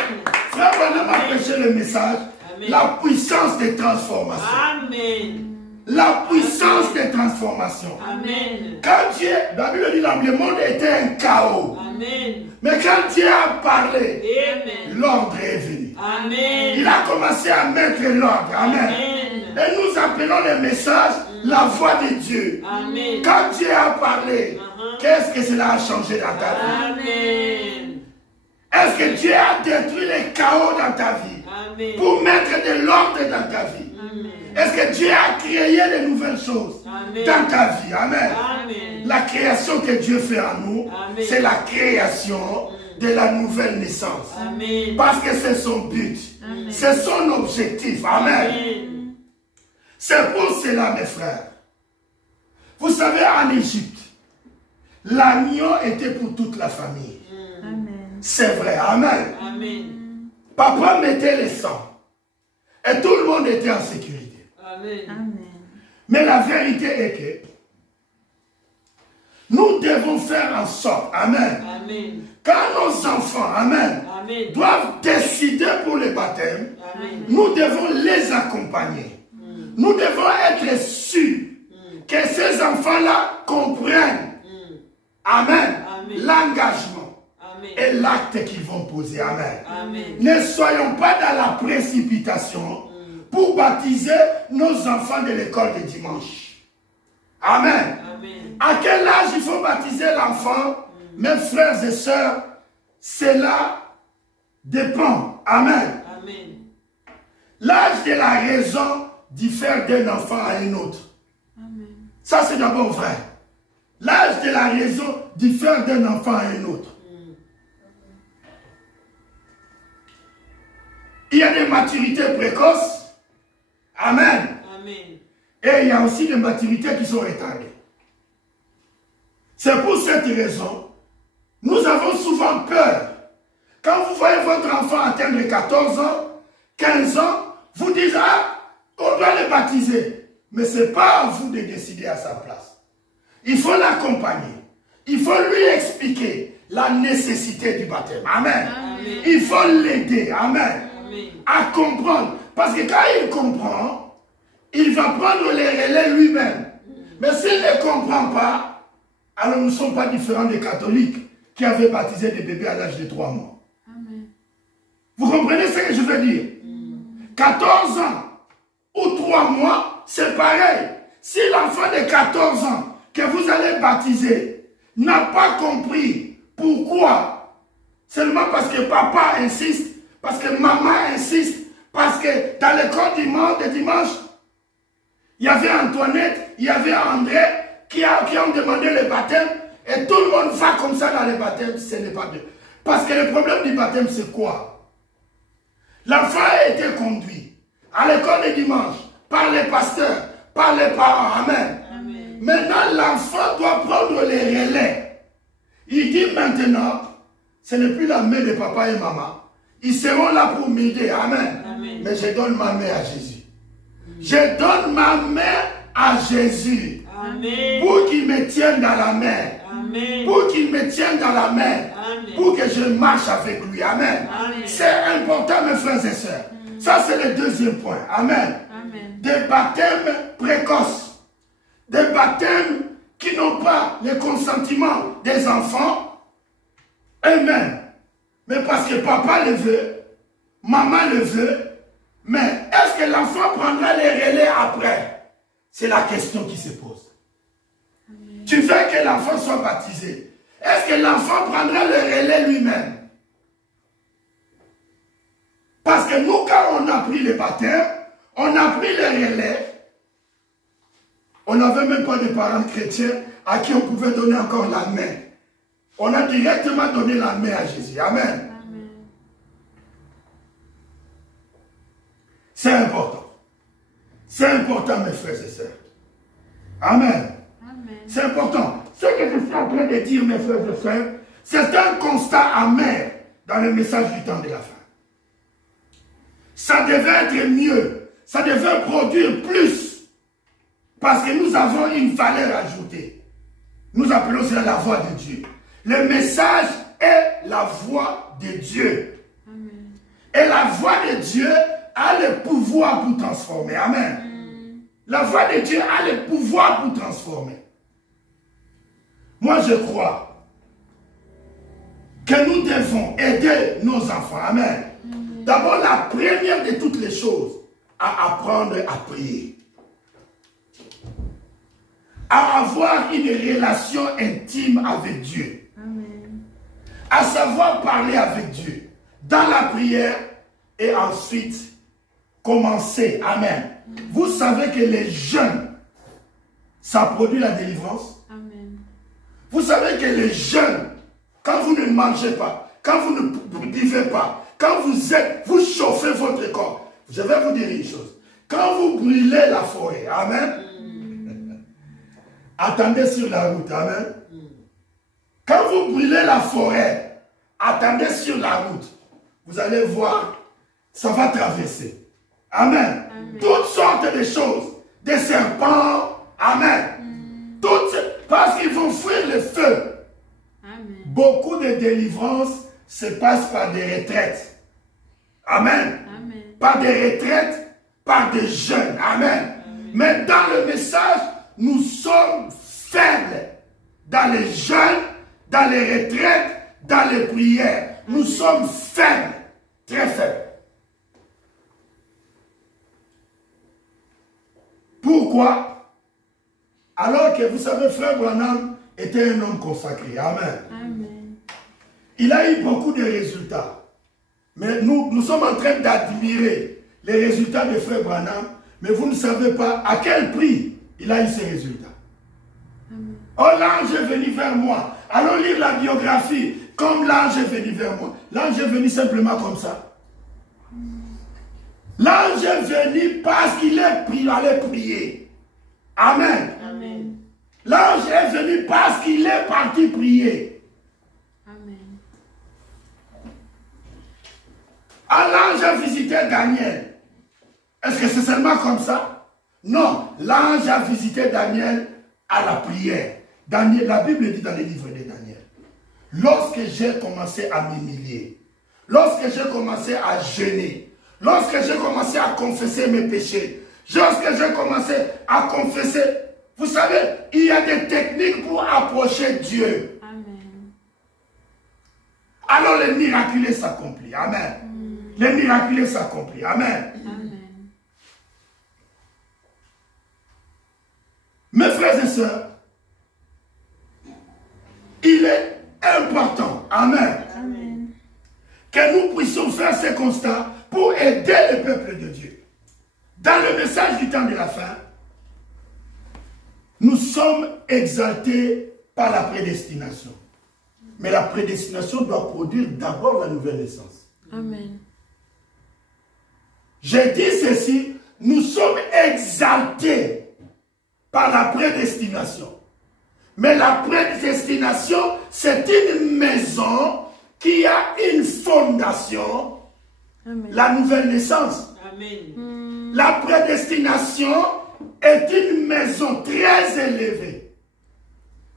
Frère Branham a prêché le message. Amen. La puissance des transformations. Amen. La puissance des transformations. Amen. Quand Dieu, la Bible dit, le monde était un chaos. Amen. Mais quand Dieu a parlé, Amen. l'ordre est venu. Amen. Il a commencé à mettre l'ordre. Amen. Amen. Et nous appelons le message la voix de Dieu. Amen. Quand Dieu a parlé, qu'est-ce que cela a changé dans ta vie? Amen. Est-ce que Dieu a détruit les chaos dans ta vie Amen. pour mettre de l'ordre dans ta vie? Amen. Est-ce que Dieu a créé de nouvelles choses Amen. dans ta vie? Amen. Amen. La création que Dieu fait en nous, Amen. c'est la création de la nouvelle naissance. Amen. Parce que c'est son but. Amen. C'est son objectif. Amen. Amen. C'est pour cela, mes frères. Vous savez, en Égypte, l'agneau était pour toute la famille. Amen. C'est vrai. Amen. Amen. Papa mettait le sang. Et tout le monde était en sécurité. Amen. Amen. Mais la vérité est que nous devons faire en sorte, amen, Amen. quand nos enfants, amen, Amen. doivent décider pour le baptême, Amen. nous devons les accompagner. Nous devons être sûrs que ces enfants-là comprennent, amen, Amen. l'engagement Amen. et l'acte qu'ils vont poser, amen. Amen. Ne soyons pas dans la précipitation pour baptiser nos enfants de l'école de dimanche. Amen. Amen. À quel âge il faut baptiser l'enfant? Mes frères et sœurs, cela dépend. Amen. Amen. L'âge de la raison diffère d'un enfant à un autre. Amen. Ça, c'est d'abord vrai. L'âge de la raison diffère d'un enfant à un autre. Il y a des maturités précoces. Amen. Amen. Et il y a aussi des maturités qui sont retardées. C'est pour cette raison, nous avons souvent peur. Quand vous voyez votre enfant atteindre 14 ans, 15 ans, vous dites, ah, on doit le baptiser. Mais ce n'est pas à vous de décider à sa place. Il faut l'accompagner. Il faut lui expliquer la nécessité du baptême. Amen. Amen. Il faut l'aider. Amen. Amen. À comprendre. Parce que quand il comprend, il va prendre les relais lui-même. Mais s'il ne comprend pas, alors nous ne sommes pas différents des catholiques qui avaient baptisé des bébés à l'âge de 3 mois. Amen. Vous comprenez ce que je veux dire? 14 ans ou 3 mois, c'est pareil. Si l'enfant de 14 ans que vous allez baptiser n'a pas compris pourquoi, seulement parce que papa insiste, parce que maman insiste, parce que dans l'école de dimanche, il y avait Antoinette, il y avait André qui ont demandé le baptême et tout le monde va comme ça dans le baptême, ce n'est pas bien. Parce que le problème du baptême, c'est quoi? L'enfant a été conduit à l'école de dimanche par les pasteurs, par les parents. Amen. Amen. Maintenant, l'enfant doit prendre les relais. Il dit maintenant, ce n'est plus la main de papa et maman. Ils seront là pour m'aider. Amen. Amen. Mais je donne ma main à Jésus. Je donne ma main à Jésus Amen. pour qu'il me tienne dans la main. Amen. Pour qu'il me tienne dans la main. Amen. Pour que je marche avec lui. Amen. Amen. C'est important, mes frères et sœurs. Ça, c'est le deuxième point. Amen. Amen. Des baptêmes précoces. Des baptêmes qui n'ont pas le consentement des enfants eux-mêmes. Mais parce que papa le veut, maman le veut. Mais est-ce que l'enfant prendra les relais après? C'est la question qui se pose. Tu veux que l'enfant soit baptisé. est-ce que l'enfant prendra le relais lui-même? Parce que nous, quand on a pris le baptême, on a pris le relais. On n'avait même pas de parents chrétiens à qui on pouvait donner encore la main. On a directement donné la main à Jésus. Amen. Amen. C'est important. C'est important, mes frères et sœurs. Amen. Amen. C'est important. Ce que je suis en train de dire, mes frères et sœurs, c'est un constat amer dans le message du temps de la fin. Ça devait être mieux. Ça devait produire plus. Parce que nous avons une valeur ajoutée. Nous appelons cela la voix de Dieu. Le message est la voix de Dieu. Amen. Et la voix de Dieu a le pouvoir pour transformer. Amen. La voix de Dieu a le pouvoir pour transformer. Moi, je crois que nous devons aider nos enfants. Amen. D'abord, la première de toutes les choses, à apprendre à prier. À avoir une relation intime avec Dieu. Amen. À savoir parler avec Dieu dans la prière et ensuite commencer. Amen. Vous savez que les jeûnes, ça produit la délivrance. Amen. Vous savez que les jeûnes, quand vous ne mangez pas, quand vous ne buvez pas, quand vous chauffez votre corps, je vais vous dire une chose. Quand vous brûlez la forêt, amen. Attendez sur la route, amen. Quand vous brûlez la forêt, attendez sur la route. Vous allez voir, ça va traverser. Amen. Amen. Toutes sortes de choses. Des serpents, amen. Toutes, parce qu'ils vont fuir le feu. Amen. Beaucoup de délivrances se passent par des retraites. Amen. Amen. Par des retraites, par des jeûnes. Amen. Mais dans le message, nous sommes faibles. Dans les jeûnes, dans les retraites, dans les prières. Nous sommes faibles. Très faibles. Pourquoi? Alors que vous savez, frère Branham était un homme consacré. Amen. Amen. Il a eu beaucoup de résultats. Mais nous sommes en train d'admirer les résultats de frère Branham, mais vous ne savez pas à quel prix il a eu ces résultats. Amen. Oh, l'ange est venu vers moi. Allons lire la biographie. Comme l'ange est venu vers moi. L'ange est venu simplement comme ça. L'ange est venu parce qu'il allait prier. Amen. Amen. L'ange est venu parce qu'il est parti prier. Amen. Ah, l'ange a visité Daniel. Est-ce que c'est seulement comme ça? Non. L'ange a visité Daniel à la prière. Daniel, la Bible dit dans les livres de Daniel. Lorsque j'ai commencé à m'humilier, lorsque j'ai commencé à jeûner, lorsque j'ai commencé à confesser mes péchés, lorsque j'ai commencé à confesser, vous savez, il y a des techniques pour approcher Dieu. Amen. Alors le miraculeux s'accomplit. Amen. Le miraculeux s'accomplit. Amen. Amen. Mes frères et sœurs, il est important, amen, Amen. que nous puissions faire ce constat pour aider le peuple de Dieu. Dans le message du temps de la fin, nous sommes exaltés par la prédestination. Mais la prédestination doit produire d'abord la nouvelle naissance. Amen. J'ai dit ceci, nous sommes exaltés par la prédestination. Mais la prédestination, c'est une maison qui a une fondation, Amen. la nouvelle naissance. Amen. La prédestination est une maison très élevée.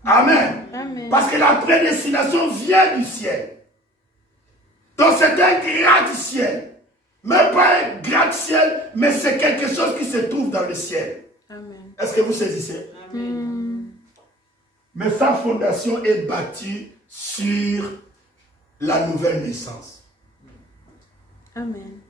Amen. Amen. Parce que la prédestination vient du ciel. Donc c'est un gratte-ciel. Même pas un gratte-ciel, mais c'est quelque chose qui se trouve dans le ciel. Amen. Est-ce que vous saisissez? Mais sa fondation est bâtie sur la nouvelle naissance. Amen.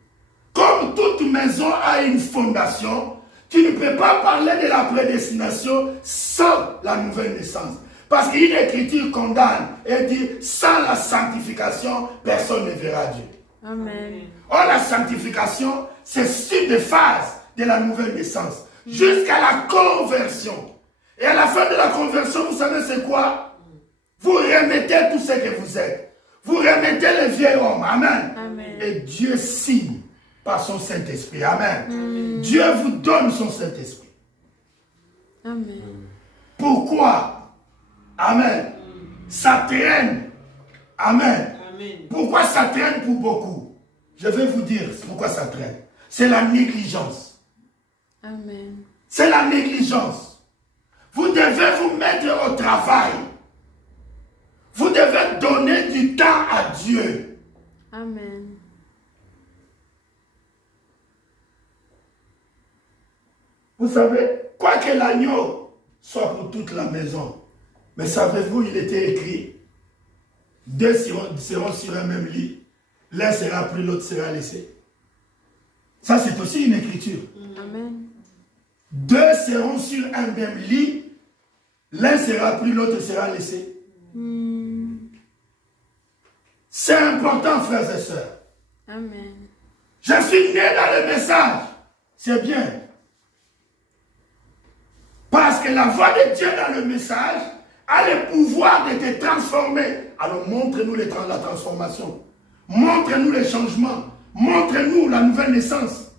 Comme toute maison a une fondation, tu ne peux pas parler de la prédestination sans la nouvelle naissance. Parce qu'une écriture condamne et dit, sans la sanctification, personne ne verra Dieu. Amen. Or, la sanctification, c'est sur des phases de la nouvelle naissance, jusqu'à la conversion. Et à la fin de la conversion, vous savez c'est quoi? Vous remettez tout ce que vous êtes. Vous remettez le vieil homme. Amen. Amen. Et Dieu signe par son Saint-Esprit. Amen. Dieu vous donne son Saint-Esprit. Amen. Pourquoi? Amen. Ça traîne. Amen. Amen. Pourquoi ça traîne pour beaucoup? Je vais vous dire pourquoi ça traîne. C'est la négligence. Amen. C'est la négligence. Vous devez vous mettre au travail. Vous devez donner du temps à Dieu. Amen. Vous savez, quoi que l'agneau soit pour toute la maison, mais savez-vous, il était écrit, deux seront sur un même lit, l'un sera pris, l'autre sera laissé. Ça, c'est aussi une écriture. Amen. Deux seront sur un même lit, l'un sera pris, l'autre sera laissé. C'est important, frères et sœurs. Amen. Je suis né dans le message. C'est bien. Parce que la voix de Dieu dans le message a le pouvoir de te transformer. Alors montre-nous la transformation. Montre-nous les changements. Montre-nous la nouvelle naissance.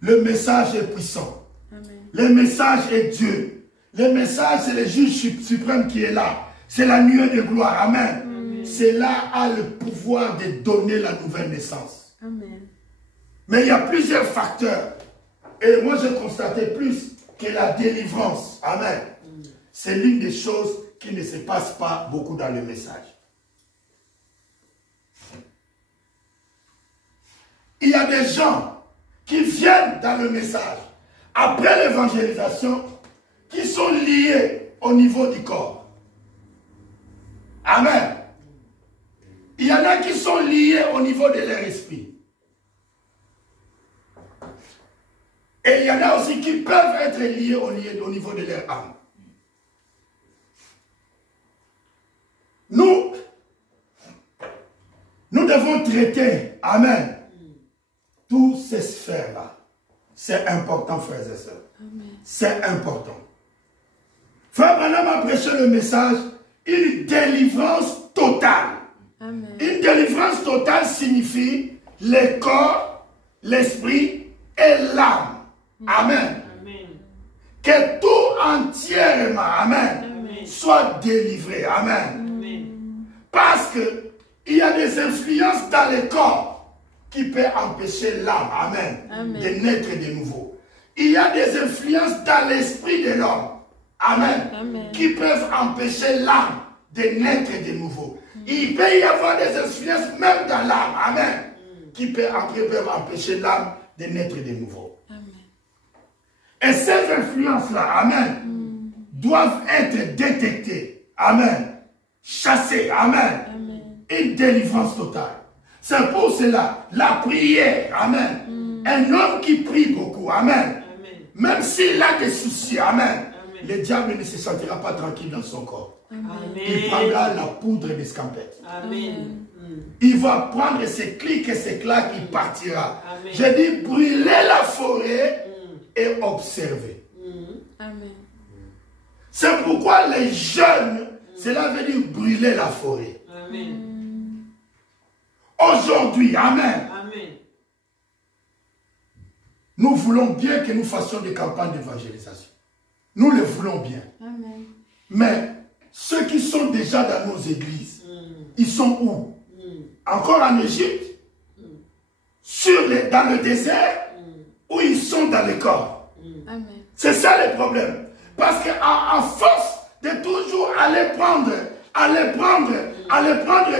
Le message est puissant. Amen. Le message est Dieu. Le message, c'est le juge suprême qui est là. C'est la nuée de gloire. Amen. C'est là a le pouvoir de donner la nouvelle naissance. Amen. Mais il y a plusieurs facteurs. Et moi, j'ai constaté plus que la délivrance. Amen. C'est l'une des choses qui ne se passe pas beaucoup dans le message. Il y a des gens qui viennent dans le message après l'évangélisation qui sont liés au niveau du corps. Amen. Il y en a qui sont liés au niveau de leur esprit. Et il y en a aussi qui peuvent être liés au niveau de leur âme. Nous devons traiter, amen, toutes ces sphères-là. C'est important, frères et sœurs. C'est important. Frère Branham a prêché le message, une délivrance totale. Amen. Une délivrance totale signifie le corps, l'esprit et l'âme. Amen. Amen. Que tout entièrement, amen, Amen. soit délivré. Amen. Amen. Parce que il y a des influences dans le corps qui peuvent empêcher l'âme, amen, Amen. de naître de nouveau. Il y a des influences dans l'esprit de l'homme, amen, Amen. qui peuvent empêcher l'âme de naître de nouveau. Il peut y avoir des influences même dans l'âme, amen, qui peuvent empêcher l'âme de naître de nouveau. Amen. Et ces influences-là, amen, doivent être détectées, amen, chassées, amen, Amen. une délivrance totale. C'est pour cela, la prière, amen, un homme qui prie beaucoup, amen, Amen. même s'il a des soucis, amen, Amen. le diable ne se sentira pas tranquille dans son corps. Amen. Il prendra la poudre d'escampette. Amen. Il va prendre ses clics et ses claques, il partira. Amen. Je dis brûler la forêt et observer. Amen. C'est pourquoi les jeunes, cela veut dire brûler la forêt. Amen. Aujourd'hui, amen, Amen. nous voulons bien que nous fassions des campagnes d'évangélisation. Nous le voulons bien. Amen. Mais ceux qui sont déjà dans nos églises, ils sont où? Encore en Égypte? Dans le désert? Ou ils sont dans le corps? Amen. C'est ça le problème. Parce qu'à force de toujours aller prendre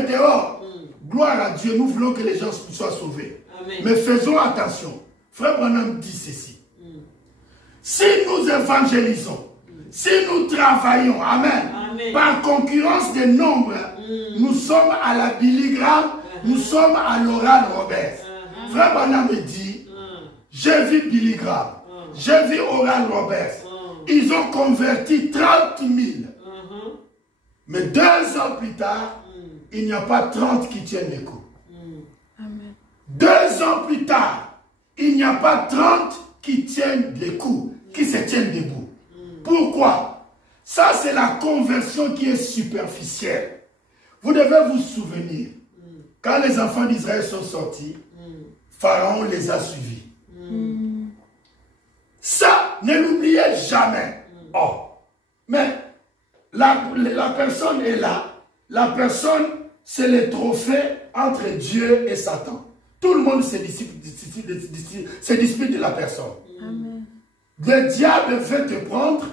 dehors, gloire à Dieu, nous voulons que les gens soient sauvés. Amen. Mais faisons attention. Frère Branham dit ceci. Si nous évangélisons, si nous travaillons, amen, Amen. par concurrence des nombres, nous sommes à la Billy Graham, nous sommes à Oral Roberts. Frère Branham me dit, j'ai vu Billy Graham, j'ai vu Oral Roberts, Ils ont converti 30 000. Mais 2 ans plus tard, il n'y a pas 30 qui tiennent les coups. Amen. 2 ans plus tard, il n'y a pas 30 qui tiennent les coups, qui se tiennent debout. Pourquoi? Ça, c'est la conversion qui est superficielle. Vous devez vous souvenir, quand les enfants d'Israël sont sortis, Pharaon les a suivis. Ça, ne l'oubliez jamais. Oh, mais la personne est là. La personne, c'est le trophée entre Dieu et Satan. Tout le monde se dispute de la personne. Amen. Le diable veut te prendre,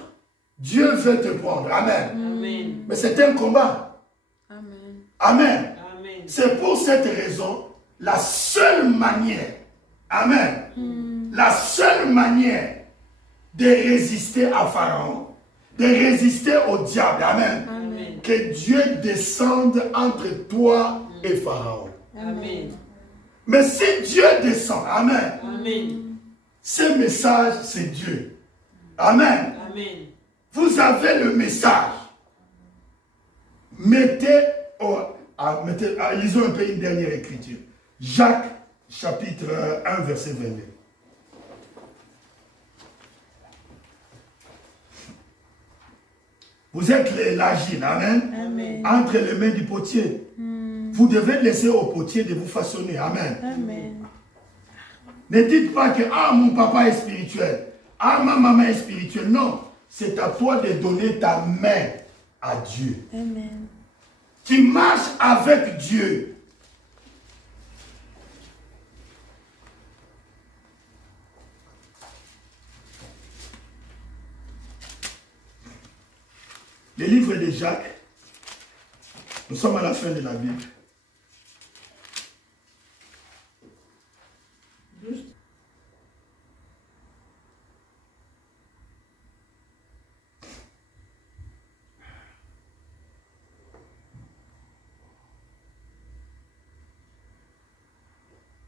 Dieu veut te prendre. Amen. Amen. Mais c'est un combat. Amen. Amen. Amen. C'est pour cette raison, la seule manière, amen, la seule manière de résister à Pharaon, de résister au diable, amen, Amen. que Dieu descende entre toi et Pharaon. Amen. Mais si Dieu descend, amen, Amen. ce message, c'est Dieu. Amen. Amen. Vous avez le message. Mettez, lisons un peu une dernière écriture. Jacques, chapitre 1, verset 22. Vous êtes l'agile, amen, Amen. entre les mains du potier. Vous devez laisser au potier de vous façonner, amen. Amen. Ne dites pas que, ah, mon papa est spirituel, ah, ma maman est spirituelle. Non, c'est à toi de donner ta main à Dieu. Amen. Tu marches avec Dieu. Le livre de Jacques, nous sommes à la fin de la Bible.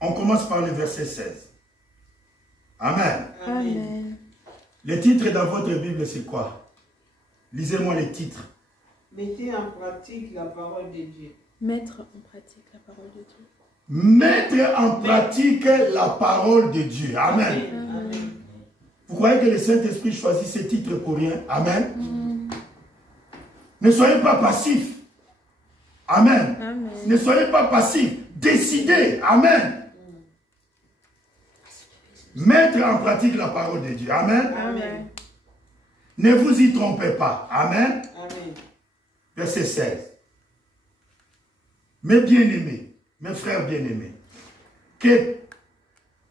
On commence par le verset 16. Amen. Amen. Le titre dans votre Bible, c'est quoi? Lisez-moi les titres. Mettez en pratique la parole de Dieu. Mettre en pratique la parole de Dieu. Mettre en pratique la parole de Dieu. Amen. Amen. Vous croyez que le Saint-Esprit choisit ces titres pour rien? Amen. Ne soyez pas passifs. Amen. Amen. Ne soyez pas passifs. Décidez. Amen. Mettre en pratique la parole de Dieu. Amen. Amen. Ne vous y trompez pas. Amen. Amen. Verset 16. Mes bien-aimés, mes frères bien-aimés, que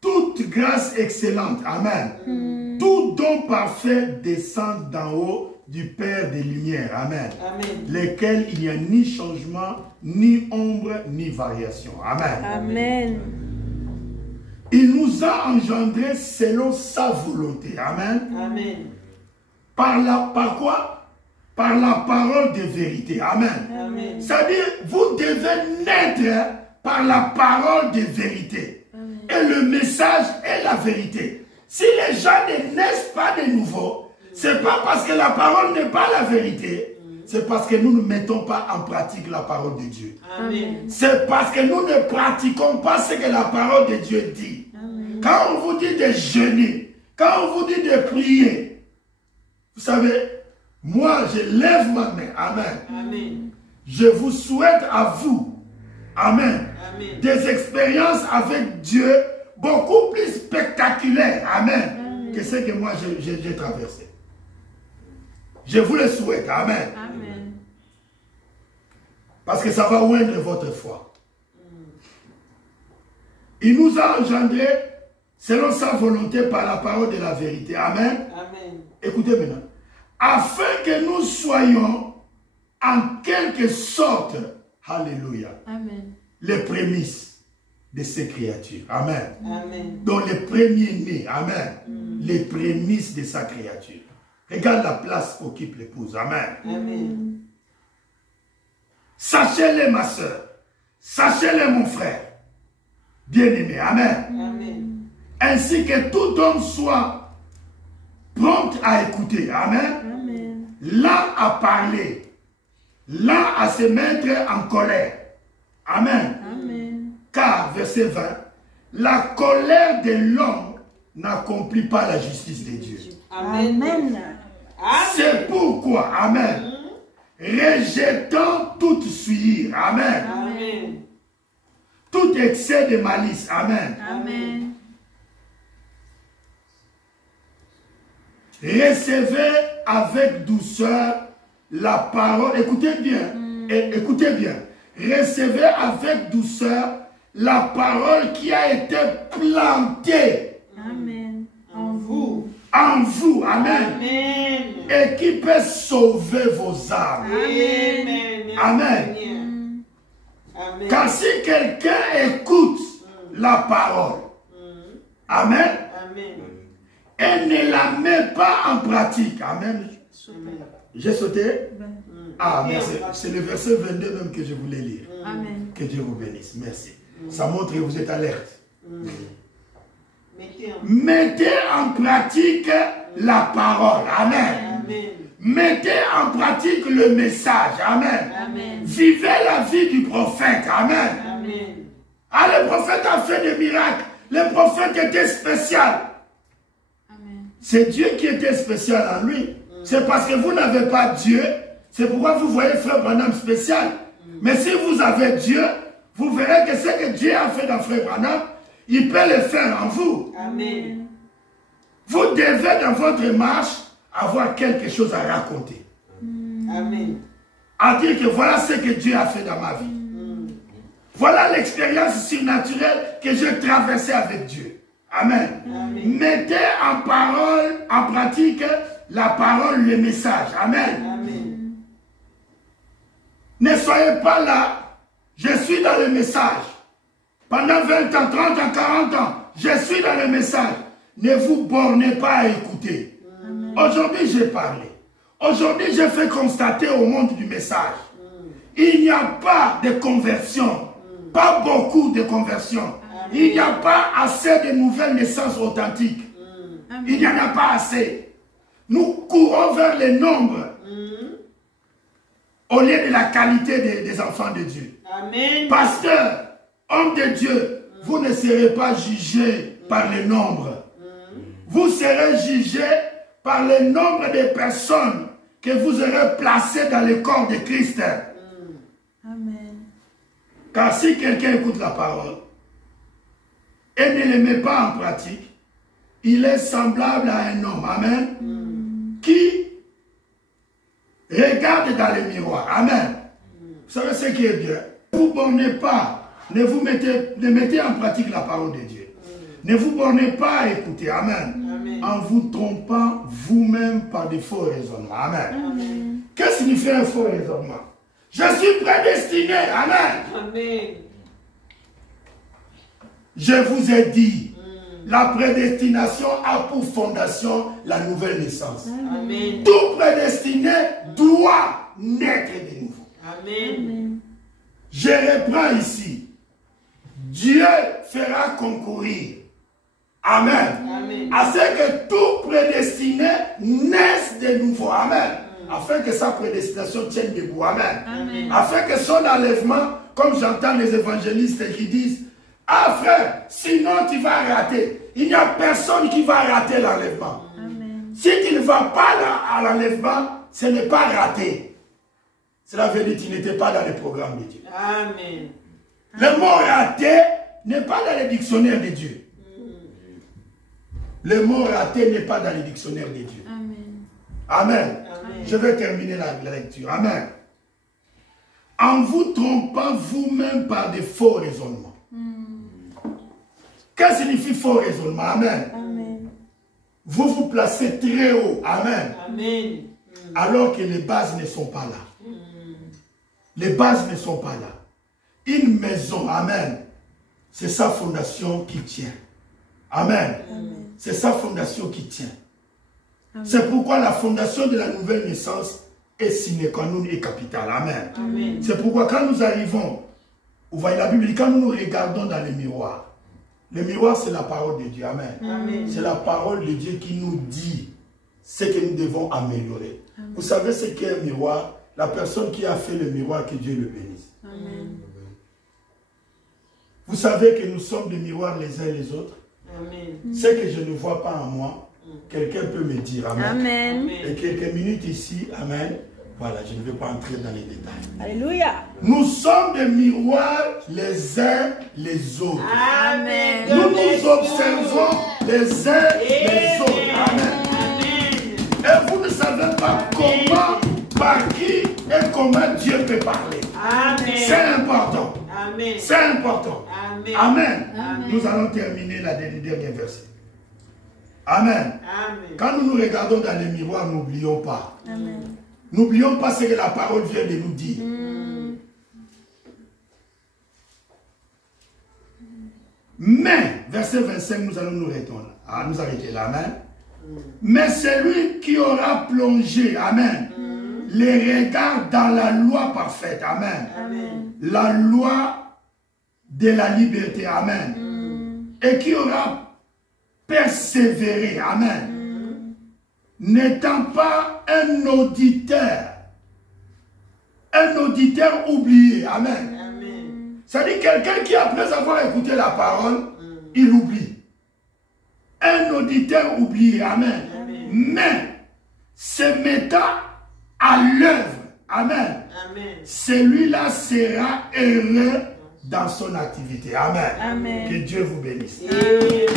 toute grâce excellente, amen, tout don parfait descende d'en haut du Père des Lumières, amen, Amen. lesquels il n'y a ni changement, ni ombre, ni variation. Amen. Amen. Il nous a engendrés selon sa volonté. Amen. Amen. Par quoi? Par la parole de vérité. Amen. Amen. C'est-à-dire, vous devez naître par la parole de vérité. Amen. Et le message est la vérité. Si les gens ne naissent pas de nouveau, c'est pas parce que la parole n'est pas la vérité, c'est parce que nous ne mettons pas en pratique la parole de Dieu. Amen. C'est parce que nous ne pratiquons pas ce que la parole de Dieu dit. Amen. Quand on vous dit de jeûner, quand on vous dit de prier, vous savez, moi je lève ma main, amen. Amen. Je vous souhaite à vous, amen, Amen. des expériences avec Dieu beaucoup plus spectaculaires, amen, que ce que moi j'ai traversé. Je vous le souhaite, amen. Amen. Parce que ça va oindre votre foi. Il nous a engendrés selon sa volonté par la parole de la vérité. Amen. Amen. Écoutez maintenant. Afin que nous soyons en quelque sorte, alléluia, Amen. les prémices de ces créatures. Amen. Amen. Donc les premiers-nés. Amen. Les prémices de sa créature. Regarde la place qu'occupe l'épouse. Amen. Amen. Sachez-le, ma soeur. Sachez-le, mon frère. Bien-aimé. Amen. Amen. Ainsi que tout homme soit prompte à écouter. Amen. Amen. Lent à parler, lent à se mettre en colère. Amen. Amen. Car, verset 20, la colère de l'homme n'accomplit pas la justice de Dieu. Amen. Amen. C'est pourquoi, amen, rejetons toute souillure, amen, Amen. tout excès de malice, amen. Amen. Recevez avec douceur la parole, écoutez bien, écoutez bien, recevez avec douceur la parole qui a été plantée Amen. En vous. en vous, amen, Amen. et qui peut sauver vos âmes. Amen. Amen. Amen. Car si quelqu'un écoute la parole, amen, Amen. et ne la met pas en pratique, amen. J'ai sauté? Ah, merci. C'est le verset 22 même que je voulais lire. Amen. Que Dieu vous bénisse. Merci. Ça montre que vous êtes alerte. Mettez en Mettez en pratique la parole. Amen. Amen. Mettez en pratique le message. Amen. Amen. Vivez la vie du prophète. Amen. Amen. Ah, le prophète a fait des miracles. Le prophète était spécial. Amen. C'est Dieu qui était spécial en lui. C'est parce que vous n'avez pas Dieu. C'est pourquoi vous voyez Frère Branham spécial. Mais si vous avez Dieu, vous verrez que ce que Dieu a fait dans Frère Branham, il peut le faire en vous. Amen. Vous devez dans votre marche avoir quelque chose à raconter. Amen. À dire que voilà ce que Dieu a fait dans ma vie. Voilà l'expérience surnaturelle que j'ai traversée avec Dieu. Amen. Amen. Mettez en parole, en pratique, la parole, le message. Amen. Amen. Ne soyez pas là. Je suis dans le message. Pendant 20 ans, 30 ans, 40 ans, je suis dans le message. Ne vous bornez pas à écouter. Aujourd'hui, j'ai parlé. Aujourd'hui, je fais constater au monde du message. Il n'y a pas de conversion. Pas beaucoup de conversion. Il n'y a pas assez de nouvelles naissances authentiques. Il n'y en a pas assez. Nous courons vers le nombre au lieu de la qualité des enfants de Dieu. Amen. Pasteur, homme de Dieu, vous ne serez pas jugé par le nombre. Vous serez jugé par le nombre de personnes que vous aurez placées dans le corps de Christ. Amen. Car si quelqu'un écoute la parole et ne le met pas en pratique, il est semblable à un homme, amen, qui regarde dans le miroir, amen. Vous savez ce qui est bien? Ne vous bornez pas, ne mettez en pratique la parole de Dieu. Ne vous bornez pas à écouter, amen, Amen. en vous trompant vous-même par des faux raisonnements, amen. Amen. Que signifie un faux raisonnement? Je suis prédestiné, amen. Amen. Je vous ai dit, la prédestination a pour fondation la nouvelle naissance. Amen. Tout prédestiné doit naître de nouveau. Amen. Amen. Je reprends ici. Dieu fera concourir. Amen. Amen. À ce que tout prédestiné naisse de nouveau. Amen. Afin que sa prédestination tienne debout. Amen. Amen. Afin que son enlèvement, comme j'entends les évangélistes qui disent, ah frère, sinon tu vas rater. Il n'y a personne qui va rater l'enlèvement. Amen. Si tu ne vas pas à l'enlèvement, ce n'est pas raté. Cela veut dire que tu n'étais pas dans le programme de Dieu. Amen. Le mot raté n'est pas dans le dictionnaire de Dieu. Le mot raté n'est pas dans le dictionnaire de Dieu. Amen. Amen. Amen. Je vais terminer la lecture. Amen. En vous trompant vous-même par de faux raisonnements. Qu'est-ce que signifie faux raisonnement? Amen. Amen. Vous vous placez très haut. Amen. Amen. Alors que les bases ne sont pas là. Les bases ne sont pas là. Une maison, amen, c'est sa fondation qui tient. Amen. C'est sa fondation qui tient. C'est pourquoi la fondation de la nouvelle naissance est sine qua non et capitale. Amen. Amen. C'est pourquoi quand nous arrivons, vous voyez la Bible, quand nous nous regardons dans le miroir c'est la parole de Dieu. Amen. Amen. C'est la parole de Dieu qui nous dit ce que nous devons améliorer. Amen. Vous savez ce qu'est un miroir? La personne qui a fait le miroir, que Dieu le bénisse. Amen. Vous savez que nous sommes des miroirs les uns les autres. Amen. Ce que je ne vois pas en moi, quelqu'un peut me dire. Amen. Amen. Et quelques minutes ici, amen. Voilà, je ne vais pas entrer dans les détails. Alléluia. Nous sommes des miroirs les uns les autres. Amen. Nous nous observons les uns les autres. Amen. Et vous ne savez pas comment, par qui et comment Dieu peut parler. C'est important. Amen. C'est important. Amen. Amen. Amen. Nous allons terminer la dernière verset. Amen. Amen. Quand nous nous regardons dans les miroirs, n'oublions pas. Amen. N'oublions pas ce que la parole vient de nous dire. Mais, verset 25, nous allons nous arrêter là. Amen. Mais celui qui aura plongé, amen, les regards dans la loi parfaite, amen, la loi de la liberté, amen, et qui aura persévéré, amen, n'étant pas un auditeur oublié, amen. C'est-à-dire quelqu'un qui, après avoir écouté la parole, il oublie. Un auditeur oublié, amen. Mais, se mettant à l'œuvre, amen, celui-là sera heureux dans son activité. Amen. Amen. Que Dieu vous bénisse. Amen.